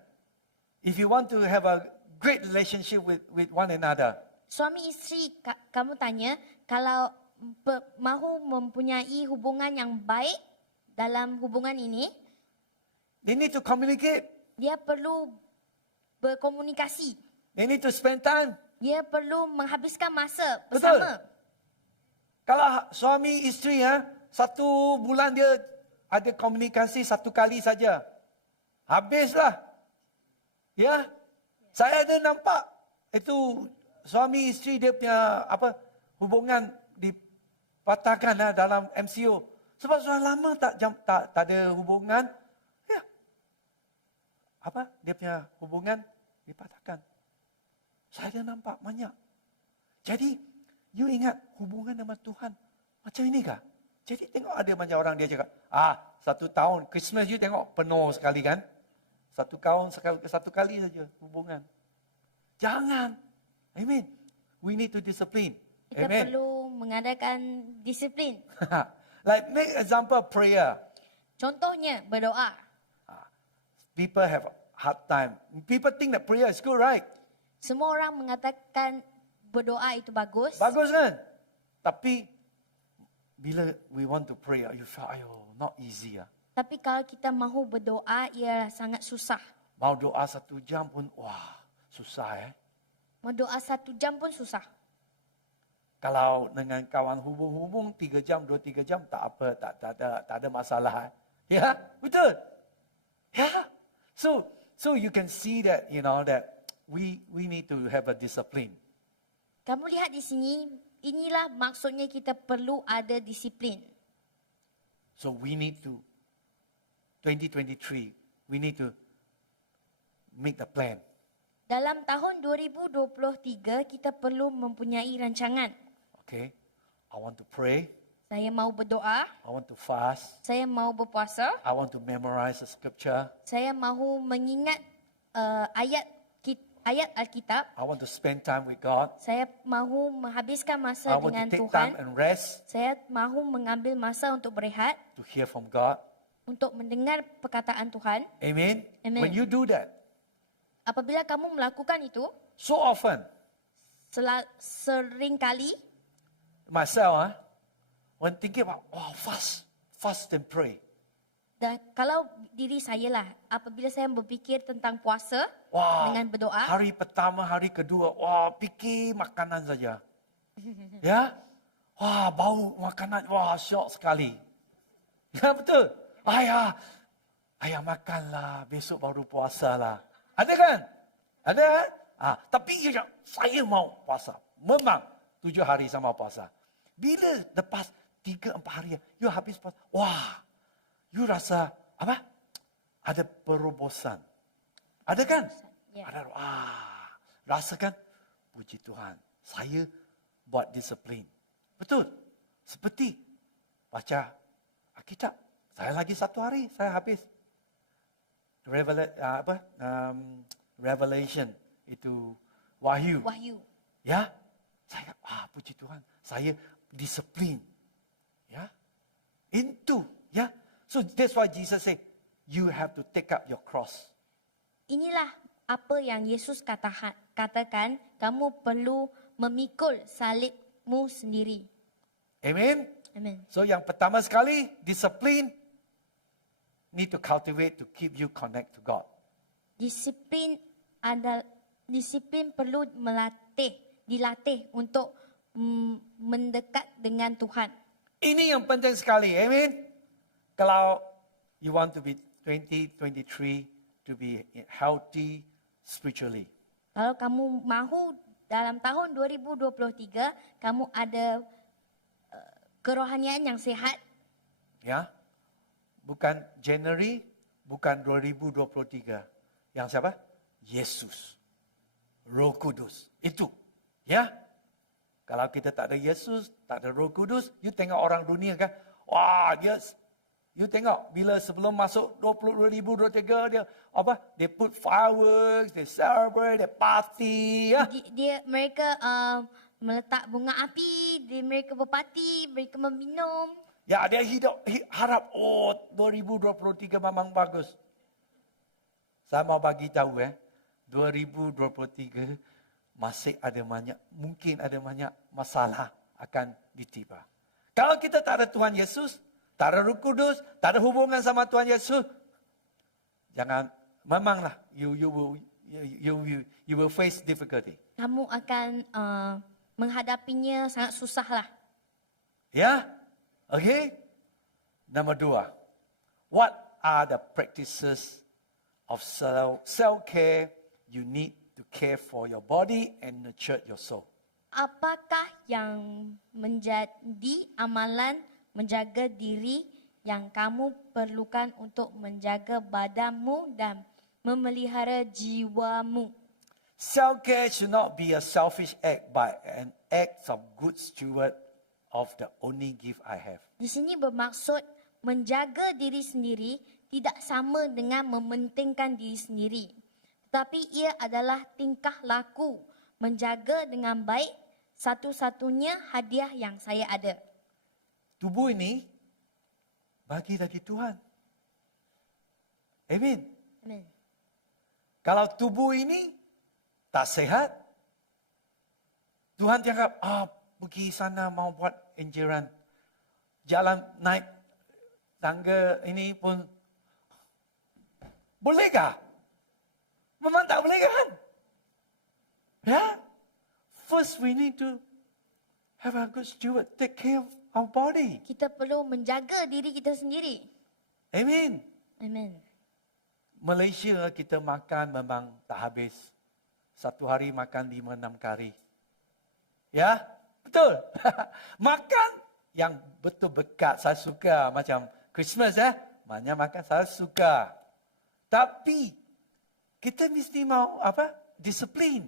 If you want to have a great relationship with one another. Suami isteri, kamu tanya, kalau mahu mempunyai hubungan yang baik dalam hubungan ini, They need to communicate. dia perlu berkomunikasi. They need to spend time. Dia perlu menghabiskan masa Betul. bersama. Kalau suami isteri satu bulan dia ada komunikasi satu kali saja. Habislah. Ya. Saya ada nampak itu suami isteri dia punya hubungan dipatahkan dalam MCO. Sebab sudah lama tak ada hubungan. Ya. Dia punya hubungan dipatahkan. Saya ada nampak banyak. Jadi, you ingat hubungan dengan Tuhan macam ini kah? Jadi tengok ada banyak orang dia cakap, 1 tahun, Christmas you tengok penuh sekali kan? 1 tahun satu kali saja hubungan. Jangan. Amen. We need to discipline. Kita Amen. perlu mengadakan disiplin. Like make example prayer. Contohnya berdoa. People have hard time. People think that prayer is good, right? Semua orang mengatakan berdoa itu bagus. Bagus kan? Tapi bila we want to pray, you feel, not easy . Tapi kalau kita mahu berdoa, ia sangat susah. Mau doa 1 jam pun, susah . Berdoa 1 jam pun susah. Kalau dengan kawan hubung-hubung 3 jam, 2-3 jam, tak apa, tak ada masalah . Ya, betul. Ya. So you can see that, that we need to have a discipline. Kamu lihat di sini, inilah maksudnya kita perlu ada disiplin. So we need to, 2023, we need to make the plan. Dalam tahun 2023, kita perlu mempunyai rancangan. Okay, I want to pray. Saya mau berdoa. I want to fast. Saya mau berpuasa. I want to memorize the scripture. Saya mahu mengingat ayat Alkitab. I want to spend time with God. Saya mahu menghabiskan I masa want dengan to take Tuhan. time and rest Saya mahu mengambil masa untuk berehat, to hear from God. untuk mendengar perkataan Tuhan. Amen? Amen. When you do that, Apabila kamu melakukan itu, so often, sering kali, myself, when thinking about, fast and pray. dan kalau diri saya lah, apabila saya berfikir tentang puasa dengan berdoa, Hari pertama, hari kedua, fikir makanan saja. Ya? Bau makanan, syok sekali. Ya, betul. Ayah makanlah, besok baru puasa lah. Ada kan? Ada kan? Tapi saya mau puasa. Memang 7 hari sama puasa. Bila lepas 3-4 hari, you habis puasa. You rasa, ada perobosan. Ada kan? Ya. Ada, rasakan, puji Tuhan. Saya buat disiplin. Betul. Seperti baca Alkitab. Saya lagi 1 hari, saya habis. Revelation itu Wahyu. Ya, saya puji Tuhan, saya disiplin. Ya, itu ya. So that's why Jesus said, you have to take up your cross. Inilah apa yang Yesus katakan, kamu perlu memikul salibmu sendiri. Amen. Amen. So yang pertama sekali, disiplin need to cultivate to keep you connect to God. Disiplin perlu dilatih untuk mendekat dengan Tuhan. Ini yang penting sekali. Amen. Kalau you want to be 2023 to be healthy spiritually. Kalau kamu mahu dalam tahun 2023 kamu ada kerohanian yang sehat, Ya. Bukan January, bukan 2023. Yang siapa? Yesus. Roh Kudus. Itu. Ya. Kalau kita tak ada Yesus, tak ada Roh Kudus, you tengok orang dunia kan, you tengok bila sebelum masuk 2023 dia they put fireworks, they celebrate, they party, ya. mereka meletak bunga api, mereka berparti, mereka meminum. Ya, dia harap 2023 memang bagus. Saya mau bagi tahu 2023 masih ada mungkin ada banyak masalah akan ditiba. Kalau kita tak ada Tuhan Yesus, tak ada Roh Kudus, tak ada hubungan sama Tuhan Yesus, jangan, memanglah you will face difficulty. Kamu akan menghadapinya sangat susah lah. Ya, okay. Nombor 2, what are the practices of self-care you need to care for your body and nurture your soul? Apakah yang menjadi amalan menjaga diri yang kamu perlukan untuk menjaga badanmu dan memelihara jiwamu? Self-care should not be a selfish act, but an act of good steward of the only gift I have. Di sini bermaksud menjaga diri sendiri tidak sama dengan mementingkan diri sendiri. Tetapi ia adalah tingkah laku menjaga dengan baik satu-satunya hadiah yang saya ada. Tubuh ini bagi dari Tuhan. Amin. Amen. Kalau tubuh ini tak sehat, Tuhan cakap, pergi sana mau buat anjuran. Jalan naik tangga ini pun, bolehkah? Memang tak boleh kan? Ya? First we need to have a good steward, take care of our body. Kita perlu menjaga diri kita sendiri. Amen. Amen. Malaysia kita makan memang tak habis. Satu hari makan 5-6 kali. Ya? Betul. Makan yang betul bekat saya suka macam Christmas banyak makan saya suka. Tapi kita mesti mau disiplin.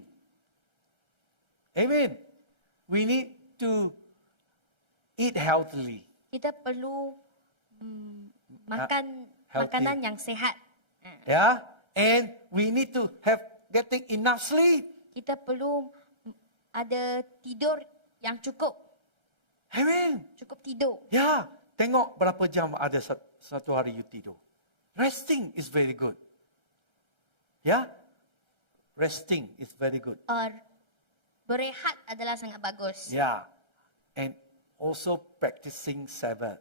Amen. We need to eat healthily. Kita perlu makan Healthy. makanan yang sehat. Yeah, and we need to have getting enough sleep. Kita perlu ada tidur yang cukup. Amen. Cukup tidur. Ya, tengok berapa jam ada satu hari you tidur. Resting is very good. Ya, resting is very good. Berehat adalah sangat bagus. Ya, and also practicing Sabbath.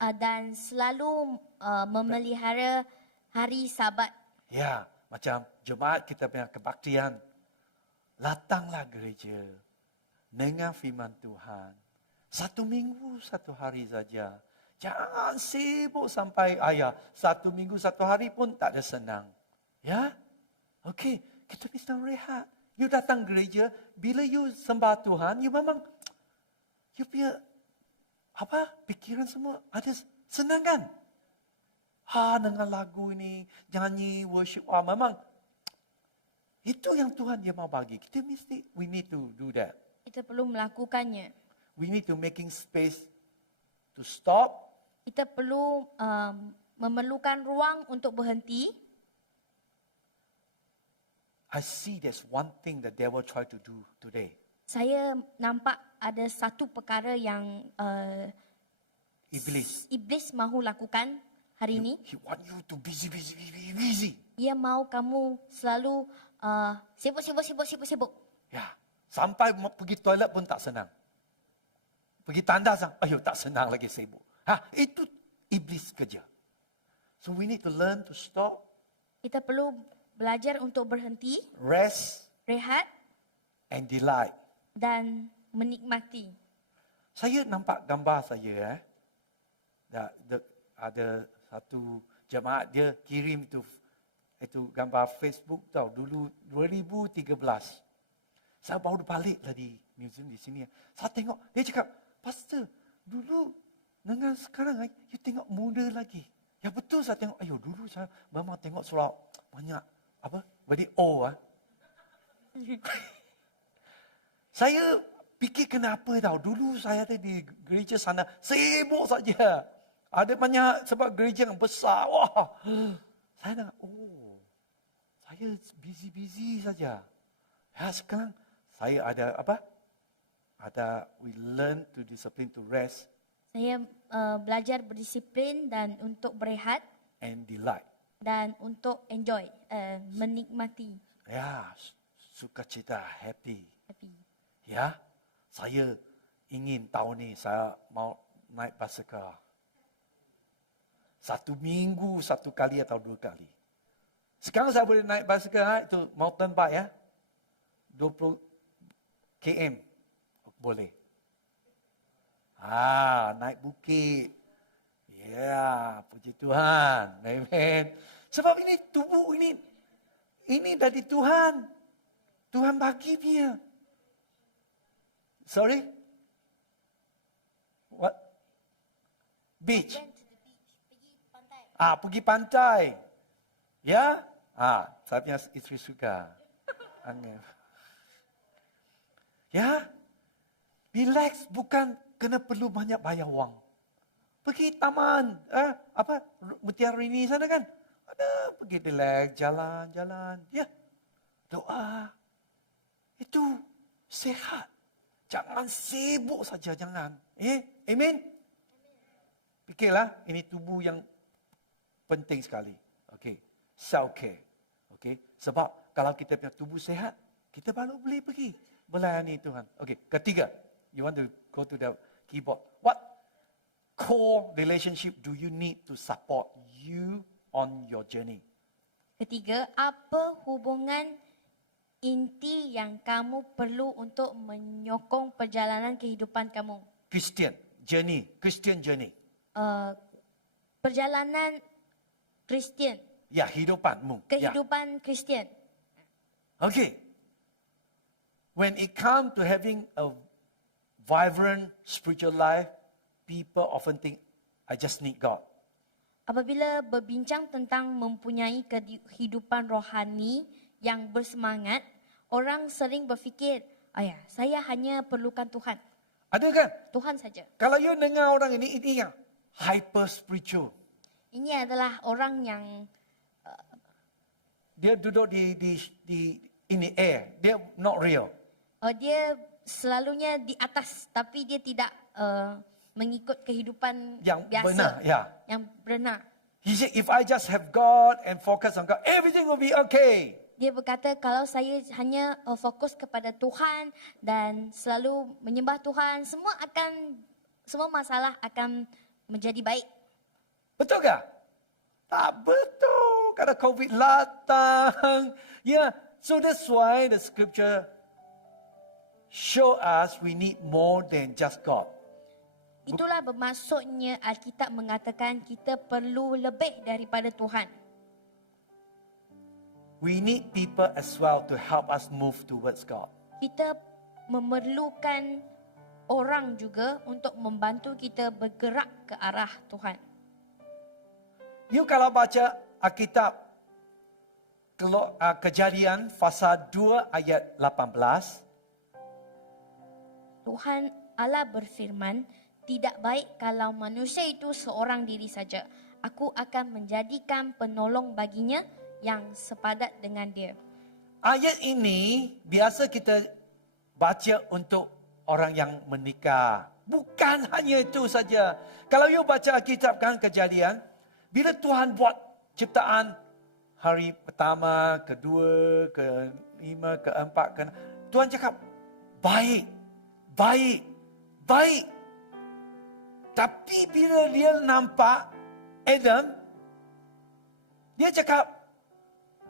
Dan selalu memelihara hari Sabat. Ya, macam jemaat kita punya kebaktian. Datanglah gereja. Dengar firman Tuhan. 1 minggu 1 hari saja. Jangan sibuk sampai 1 minggu 1 hari pun tak ada senang. Ya? Okey, kita bisa rehat. You datang gereja, bila you sembah Tuhan, you memang you punya pikiran semua ada senang kan? Dengan lagu ini, nyanyi, worship, memang itu yang Tuhan dia mau bagi. We need to do that. Kita perlu melakukannya. We need to making space to stop. Kita perlu memerlukan ruang untuk berhenti. I see there's one thing the devil try to do today. Saya nampak ada satu perkara yang Iblis mahu lakukan hari ini. He want you to busy. Dia mau kamu selalu sibuk. Ya, sampai pergi toilet pun tak senang. Pergi tandas, tak senang lagi sibuk. Itu iblis kerja. So we need to learn to stop. Kita perlu belajar untuk berhenti, Rest rehat and delight. dan menikmati. Saya nampak gambar saya. Ada satu jemaat dia kirim itu gambar Facebook tahu dulu 2013. Saya baru balik dari New Zealand di sini. Saya tengok dia cakap, "Pastor, dulu dengan sekarang you tengok muda lagi." Ya betul saya tengok. Dulu saya memang tengok surau banyak very old. Saya fikir kenapa tahu. Dulu saya ada di gereja sana sibuk saja. Ada banyak sebab gereja yang besar. Wah. Saya nak, saya busy saja. Ya sekarang saya ada we learn to discipline to rest. Saya belajar berdisiplin dan untuk berehat And delight. dan untuk enjoy, menikmati. Ya, sukacita, happy. Happy. Ya, saya ingin tahun ni saya mau naik basikal. 1 minggu 1 kali atau 2 kali. Sekarang saya boleh naik basikal itu mountain bike ya. 20 km boleh. Naik bukit. Ya, puji Tuhan. Amen. Sebab ini tubuh ini dari Tuhan. Tuhan bagi dia. Sorry? What? Beach. Pergi pantai. Pergi pantai. Ya? Saya punya isteri suka. Angin. Ya? Relax, bukan kena perlu banyak bayar wang. Pergi taman, Mutiara Rini sana kan? Ada, pergi relax, jalan-jalan. Ya? Doa. Itu sehat. Jangan sibuk saja, jangan. Amen? Fikirlah, ini tubuh yang penting sekali. Okay. Self-care. Okay. Sebab kalau kita punya tubuh sehat, kita baru boleh pergi melayani Tuhan. Okay. Ketiga, you want to go to the keyboard. What core relationship do you need to support you on your journey? Ketiga, apa hubungan inti yang kamu perlu untuk menyokong perjalanan kehidupan kamu? Christian journey. Perjalanan Kristian. Ya, hidupanmu. Kehidupan Kristian. Okay. When it comes to having a vibrant spiritual life, people often think, I just need God. Apabila berbincang tentang mempunyai kehidupan rohani yang bersemangat, orang sering berfikir, saya hanya perlukan Tuhan. Ada kan? Tuhan saja. Kalau you dengar orang ini yang hyper spiritual. Ini adalah orang yang Dia duduk di in the air. Dia not real. dia selalunya di atas, tapi dia tidak mengikut kehidupan Yang biasa. benar, ya. Yang benar. He said, if I just have God and focus on God, everything will be okay. Dia berkata, kalau saya hanya fokus kepada Tuhan dan selalu menyembah Tuhan, semua masalah akan menjadi baik. Betul tak? Tak betul. Kalau COVID datang. Yeah. So that's why the scripture show us we need more than just God. Itulah bermaksudnya Alkitab mengatakan kita perlu lebih daripada Tuhan. We need people as well to help us move towards God. Kita memerlukan orang juga untuk membantu kita bergerak ke arah Tuhan. You kalau baca Alkitab Kejadian pasal 2 ayat 18. Tuhan Allah berfirman, tidak baik kalau manusia itu seorang diri saja. Aku akan menjadikan penolong baginya yang sepadat dengan dia. Ayat ini biasa kita baca untuk orang yang menikah. Bukan hanya itu saja. Kalau you baca Alkitab kan Kejadian, bila Tuhan buat ciptaan hari pertama, kedua, kelima, keempat, Tuhan cakap, baik, baik, baik. Tapi bila dia nampak Adam, dia cakap,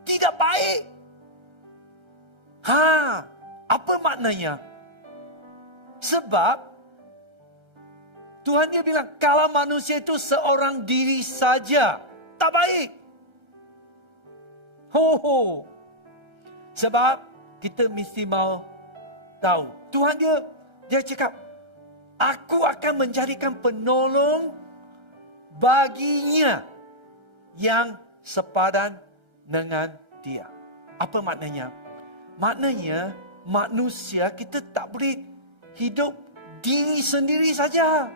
tidak baik. Apa maknanya? Sebab Tuhan dia bilang, kalau manusia itu seorang diri saja, tak baik. Sebab kita mesti mau tahu. Tuhan dia cakap, aku akan menjadikan penolong baginya yang sepadan dengan dia. Apa maknanya? Maknanya manusia kita tak boleh hidup diri sendiri saja.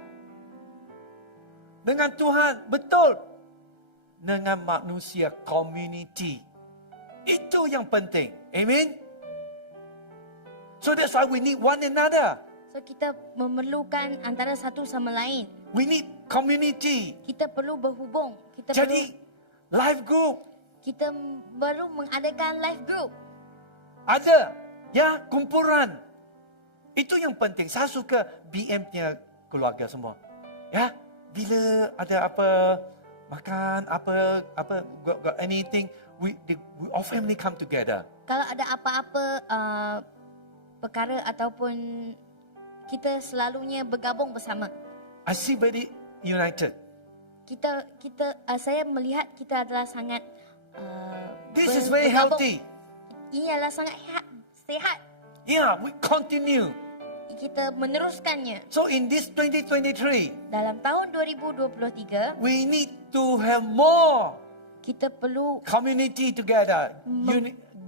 Dengan Tuhan, betul. Dengan manusia, community. Itu yang penting. Amen. So that's why we need one another. So kita memerlukan antara satu sama lain. We need community. Kita perlu berhubung. Kita Jadi life group. kita baru mengadakan live group. Ada, ya, kumpulan. Itu yang penting. Saya suka BM punya keluarga semua. Ya, bila ada apa, makan, got anything, we all family come together. Kalau ada apa-apa perkara ataupun kita selalunya bergabung bersama. I see very united. Saya melihat kita adalah sangat This is very bergabung. healthy. Ini adalah sangat sehat. Yeah, we continue. Kita meneruskannya. So in this 2023, Dalam tahun 2023, we need to have more kita perlu community together,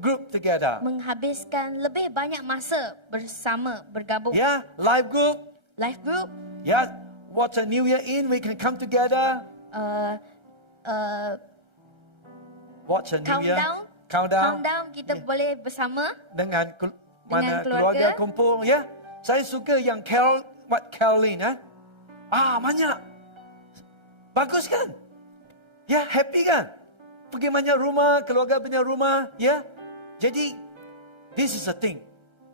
group together. menghabiskan lebih banyak masa bersama, bergabung. Yeah, live group. Live group, Yeah, what's a new year in? We can come together. uh, uh, Watch a new year. countdown, Countdown. kita boleh bersama. Dengan Dengan mana keluarga. keluarga kumpul. Ya, saya suka yang Caroline. Banyak. Bagus kan? Ya, happy kan? Pergi banyak rumah, keluarga punya rumah. Ya, jadi this is the thing.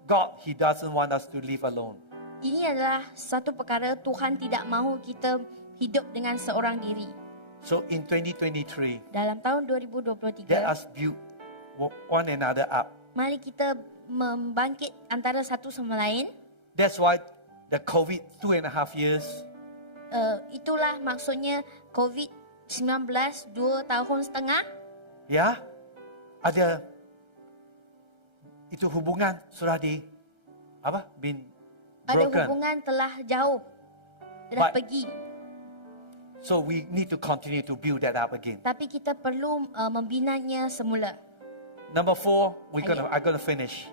God, He doesn't want us to live alone. Ini adalah satu perkara Tuhan tidak mahu kita hidup dengan seorang diri. So in 2023, Dalam tahun let 2023, us build one another up. mari kita membangkit antara satu sama lain. That's why the COVID 2.5 years, Itulah maksudnya COVID-19 2 tahun setengah. ya, ada itu hubungan sudah been Ada broken. hubungan telah jauh, telah But- pergi. So we need to continue to build that up again. Tapi kita perlu membinanya semula. Number 4, I'm gonna finish.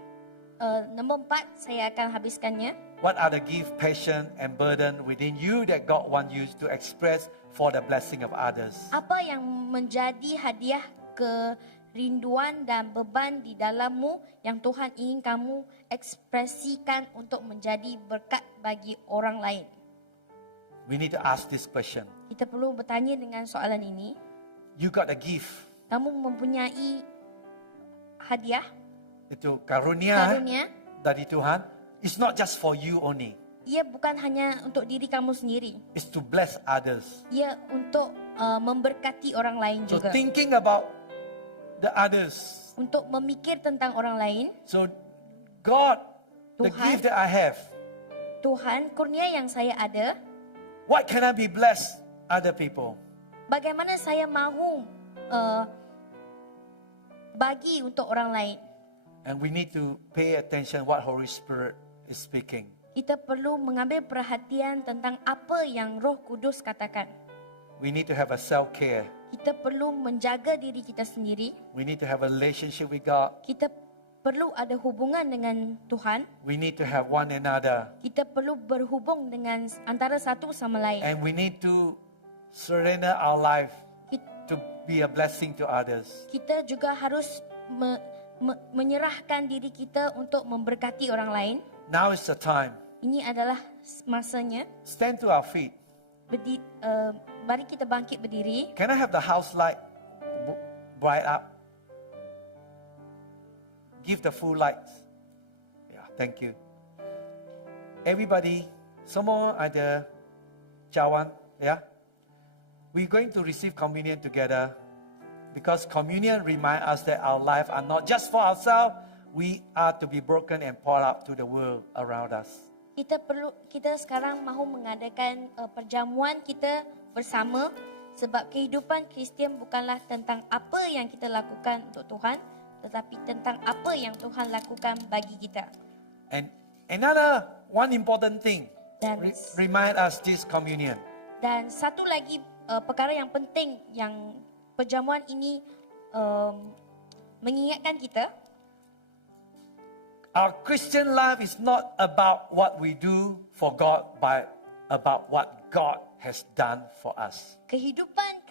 Nombor 4, saya akan habiskannya. What are the gift, passion, and burden within you that God wants you to express for the blessing of others? Apa yang menjadi hadiah kerinduan dan beban di dalammu yang Tuhan ingin kamu ekspresikan untuk menjadi berkat bagi orang lain? We need to ask this question. Kita perlu bertanya dengan soalan ini. You got a gift. Kamu mempunyai hadiah, Itu karunia karunia. dari Tuhan. It's not just for you only. Ia bukan hanya untuk diri kamu sendiri. It's to bless others. Ia untuk memberkati orang lain So juga. thinking about the others. Untuk memikir tentang orang lain. So God, the Tuhan. gift that I have, Tuhan, kurnia yang saya ada, what can I be blessed other people? bagaimana saya mahu bagi untuk orang lain. And we need to pay attention what Holy Spirit is speaking. Kita perlu mengambil perhatian tentang apa yang Roh Kudus katakan. We need to have a self-care. Kita perlu menjaga diri kita sendiri. We need to have a relationship with God. Kita perlu ada hubungan dengan Tuhan. We need to have one another. Kita perlu berhubung dengan antara satu sama lain. And we need to surrender our life Kit- to be a blessing to others. Kita juga harus menyerahkan diri kita untuk memberkati orang lain. Now is the time. Ini adalah masanya. Stand to our feet. Mari kita bangkit berdiri. Can I have the house light bright up? Give the full lights. Yeah, thank you. Everybody, semua ada cawan, yeah? We're going to receive communion together because communion reminds us that our lives are not just for ourselves. We are to be broken and poured out to the world around us. Kita sekarang mahu mengadakan perjamuan kita bersama sebab kehidupan Kristian bukanlah tentang apa yang kita lakukan untuk Tuhan, tetapi tentang apa yang Tuhan lakukan bagi kita. And another one important thing, Dan remind us this communion. Dan satu lagi perkara yang penting yang perjamuan ini mengingatkan kita, Our Christian life is not about what we do for God, but about what God has done for us. kehidupan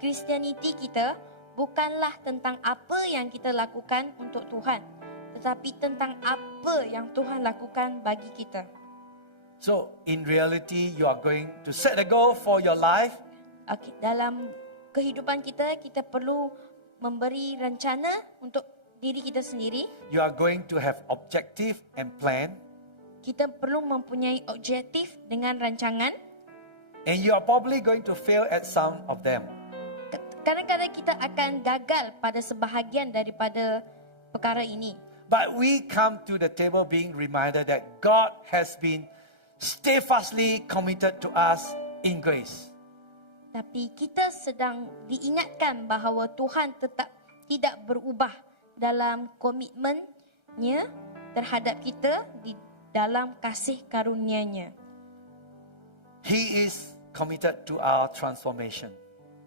Kristianiti kita bukanlah tentang apa yang kita lakukan untuk Tuhan, tetapi tentang apa yang Tuhan lakukan bagi kita. So, in reality, you are going to set a goal for your life. Dalam kehidupan kita, kita perlu memberi rencana untuk diri kita sendiri. You are going to have objective and plan. Kita perlu mempunyai objektif dengan rancangan. And you are probably going to fail at some of them. Kadang-kadang kita akan gagal pada sebahagian daripada perkara ini. But we come to the table being reminded that God has been steadfastly committed to us in grace. Tapi kita sedang diingatkan bahawa Tuhan tetap tidak berubah dalam komitmennya terhadap kita di dalam kasih karunia-Nya. He is committed to our transformation.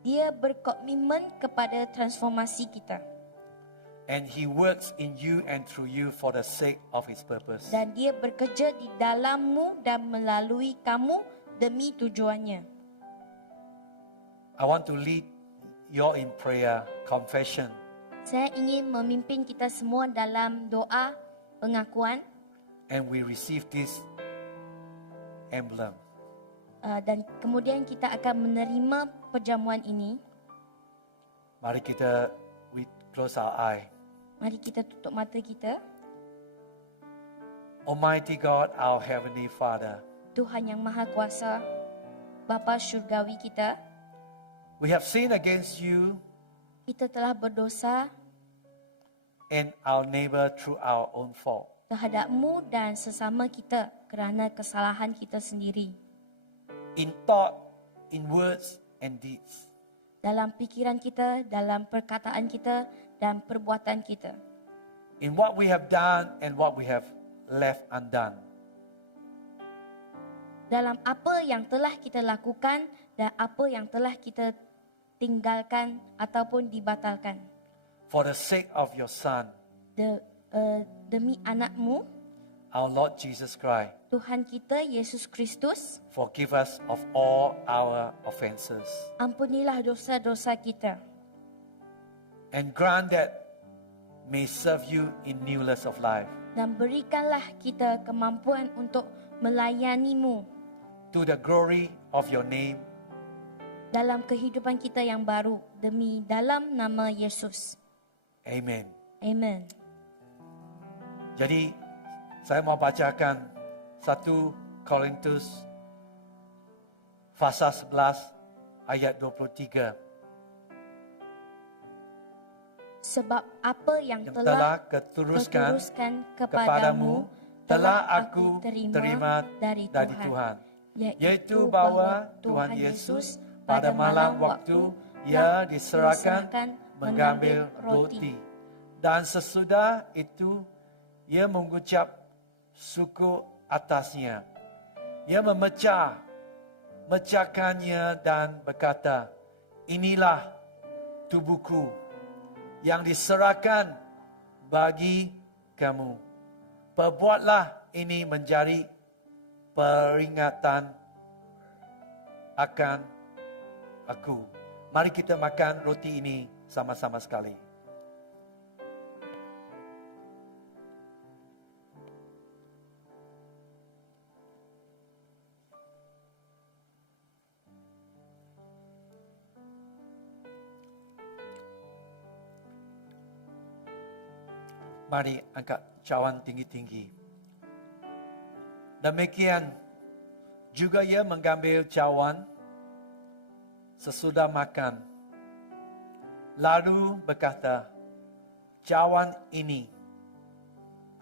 Dia berkomitmen kepada transformasi kita. And He works in you and through you for the sake of His purpose. Dan dia bekerja di dalammu dan melalui kamu demi tujuannya. I want to lead you in prayer, confession. Saya ingin memimpin kita semua dalam doa pengakuan. And we receive this emblem. Dan kemudian kita akan menerima perjamuan ini. Mari kita we close our eye. Mari kita tutup mata kita. Almighty God, our Heavenly Father, Tuhan yang Maha Kuasa, Bapa Syurgawi kita, we have sinned against you kita telah berdosa and our neighbor through our own fault. terhadapmu dan sesama kita kerana kesalahan kita sendiri. In thought, in words and deeds. Dalam pikiran kita, dalam perkataan kita dan perbuatan kita. In what we have done and what we have left undone. Dalam apa yang telah kita lakukan dan apa yang telah kita tinggalkan ataupun dibatalkan. For the sake of your Son, Demi anakmu, our Lord Jesus Christ, Tuhan kita Yesus Kristus, forgive us of all our offenses. ampunilah dosa-dosa kita. And grant that may serve you in newness of life. Dan berikanlah kita kemampuan untuk melayanimu To the glory of your name, dalam kehidupan kita yang baru demi dalam nama Yesus. amen. Amen. Jadi, saya mau bacakan 1 Korintus pasal 11 ayat 23. Sebab apa yang Yang telah telah keteruskan kepadamu telah aku terima dari Tuhan. Yaitu bahwa Tuhan Yesus pada malam waktu Ia diserahkan mengambil roti. Dan sesudah itu Ia mengucap syukur atasnya. Ia memecahkannya dan berkata, inilah tubuhku yang diserahkan bagi kamu. Perbuatlah ini menjadi peringatan akan aku. Mari kita makan roti ini sama-sama sekali. Mari angkat cawan tinggi-tinggi. Demikian juga ia mengambil cawan sesudah makan. Lalu berkata, cawan ini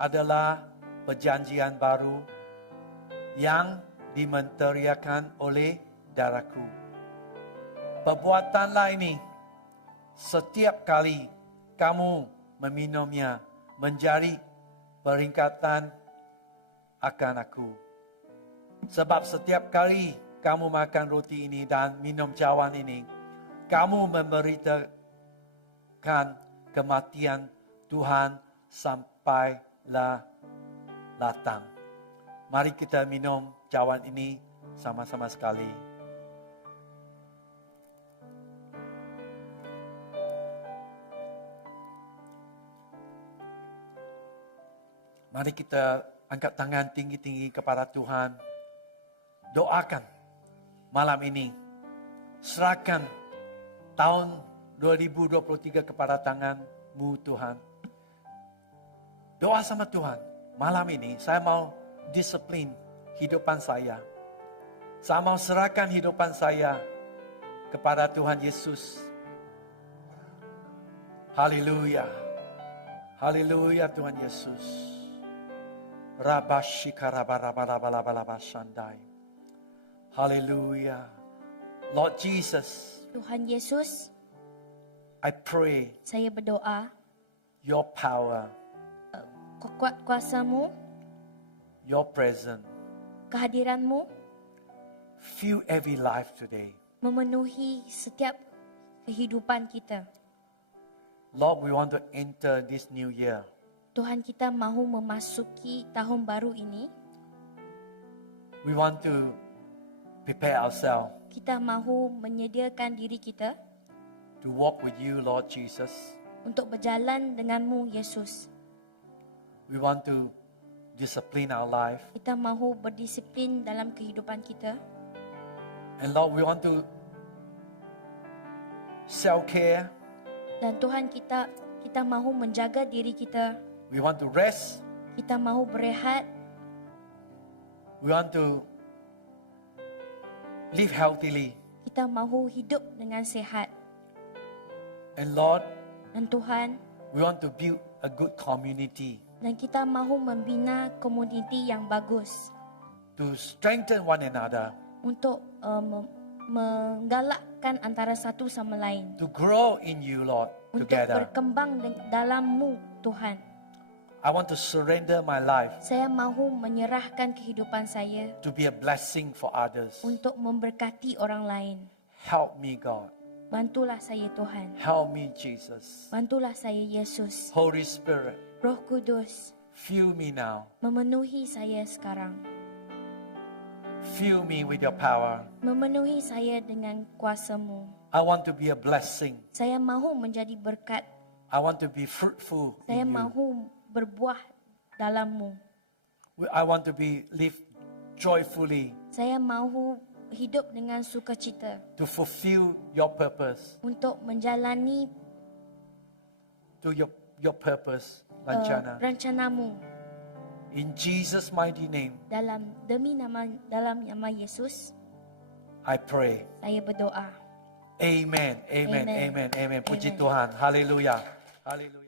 adalah perjanjian baru yang dimenteriakan oleh darahku. Perbuatanlah ini setiap kali kamu meminumnya menjadi peringatan akan aku. Sebab setiap kali kamu makan roti ini dan minum cawan ini, kamu memberitakan kematian Tuhan sampailah datang. Mari kita minum cawan ini sama-sama sekali. Mari kita angkat tangan tinggi-tinggi kepada Tuhan. Doakan malam ini. Serahkan tahun 2023 kepada tangan-Mu Tuhan. Doa sama Tuhan, malam ini saya mau disiplin hidupan saya. Saya mau serahkan hidupan saya kepada Tuhan Yesus. Haleluya. Haleluya Tuhan Yesus. Rabashikarabarabarabalabashandai. Haleluya. Lord Jesus, Tuhan Yesus, I pray saya berdoa, your power, kuat kuasa-Mu, your presence, kehadiran-Mu fill every life today. memenuhi setiap kehidupan kita. Lord, we want to enter this new year. Tuhan, kita mahu memasuki tahun baru ini. We want to prepare ourselves Kita mahu menyediakan diri kita to walk with you, Lord Jesus. untuk berjalan dengan-Mu, Yesus. We want to discipline our life. Kita mahu berdisiplin dalam kehidupan kita. And Lord, we want to self-care. Dan Tuhan, kita mahu menjaga diri kita. We want to rest. Kita mahu berehat. We want to live healthily. Kita mahu hidup dengan sehat. And Lord, Dan Tuhan, we want to build a good community dan kita mahu membina komuniti yang bagus to strengthen one another, untuk menggalakkan antara satu sama lain. to grow in you, Lord, Untuk together. berkembang dalam-Mu, Tuhan. I want to surrender my life Saya mahu menyerahkan kehidupan saya to be a blessing for others. untuk memberkati orang lain. Help me, God. Bantulah saya, Tuhan. Help me, Jesus. Bantulah saya, Yesus. Holy Spirit, Roh Kudus, fill me now. memenuhi saya sekarang. Fill me with your power. Memenuhi saya dengan kuasa-Mu. I want to be a blessing. Saya mahu menjadi berkat. I want to be fruitful Saya in you. mahu berbuah dalam-Mu. I want to live joyfully Saya mahu hidup dengan sukacita to fulfill your purpose, untuk menjalani to your purpose, rencana. rencana-Mu. In Jesus' mighty name, Dalam nama Yesus, I pray. saya berdoa. Amen, amen, Amen. amen, amen. Puji Amen. Tuhan. Haleluya. Haleluya.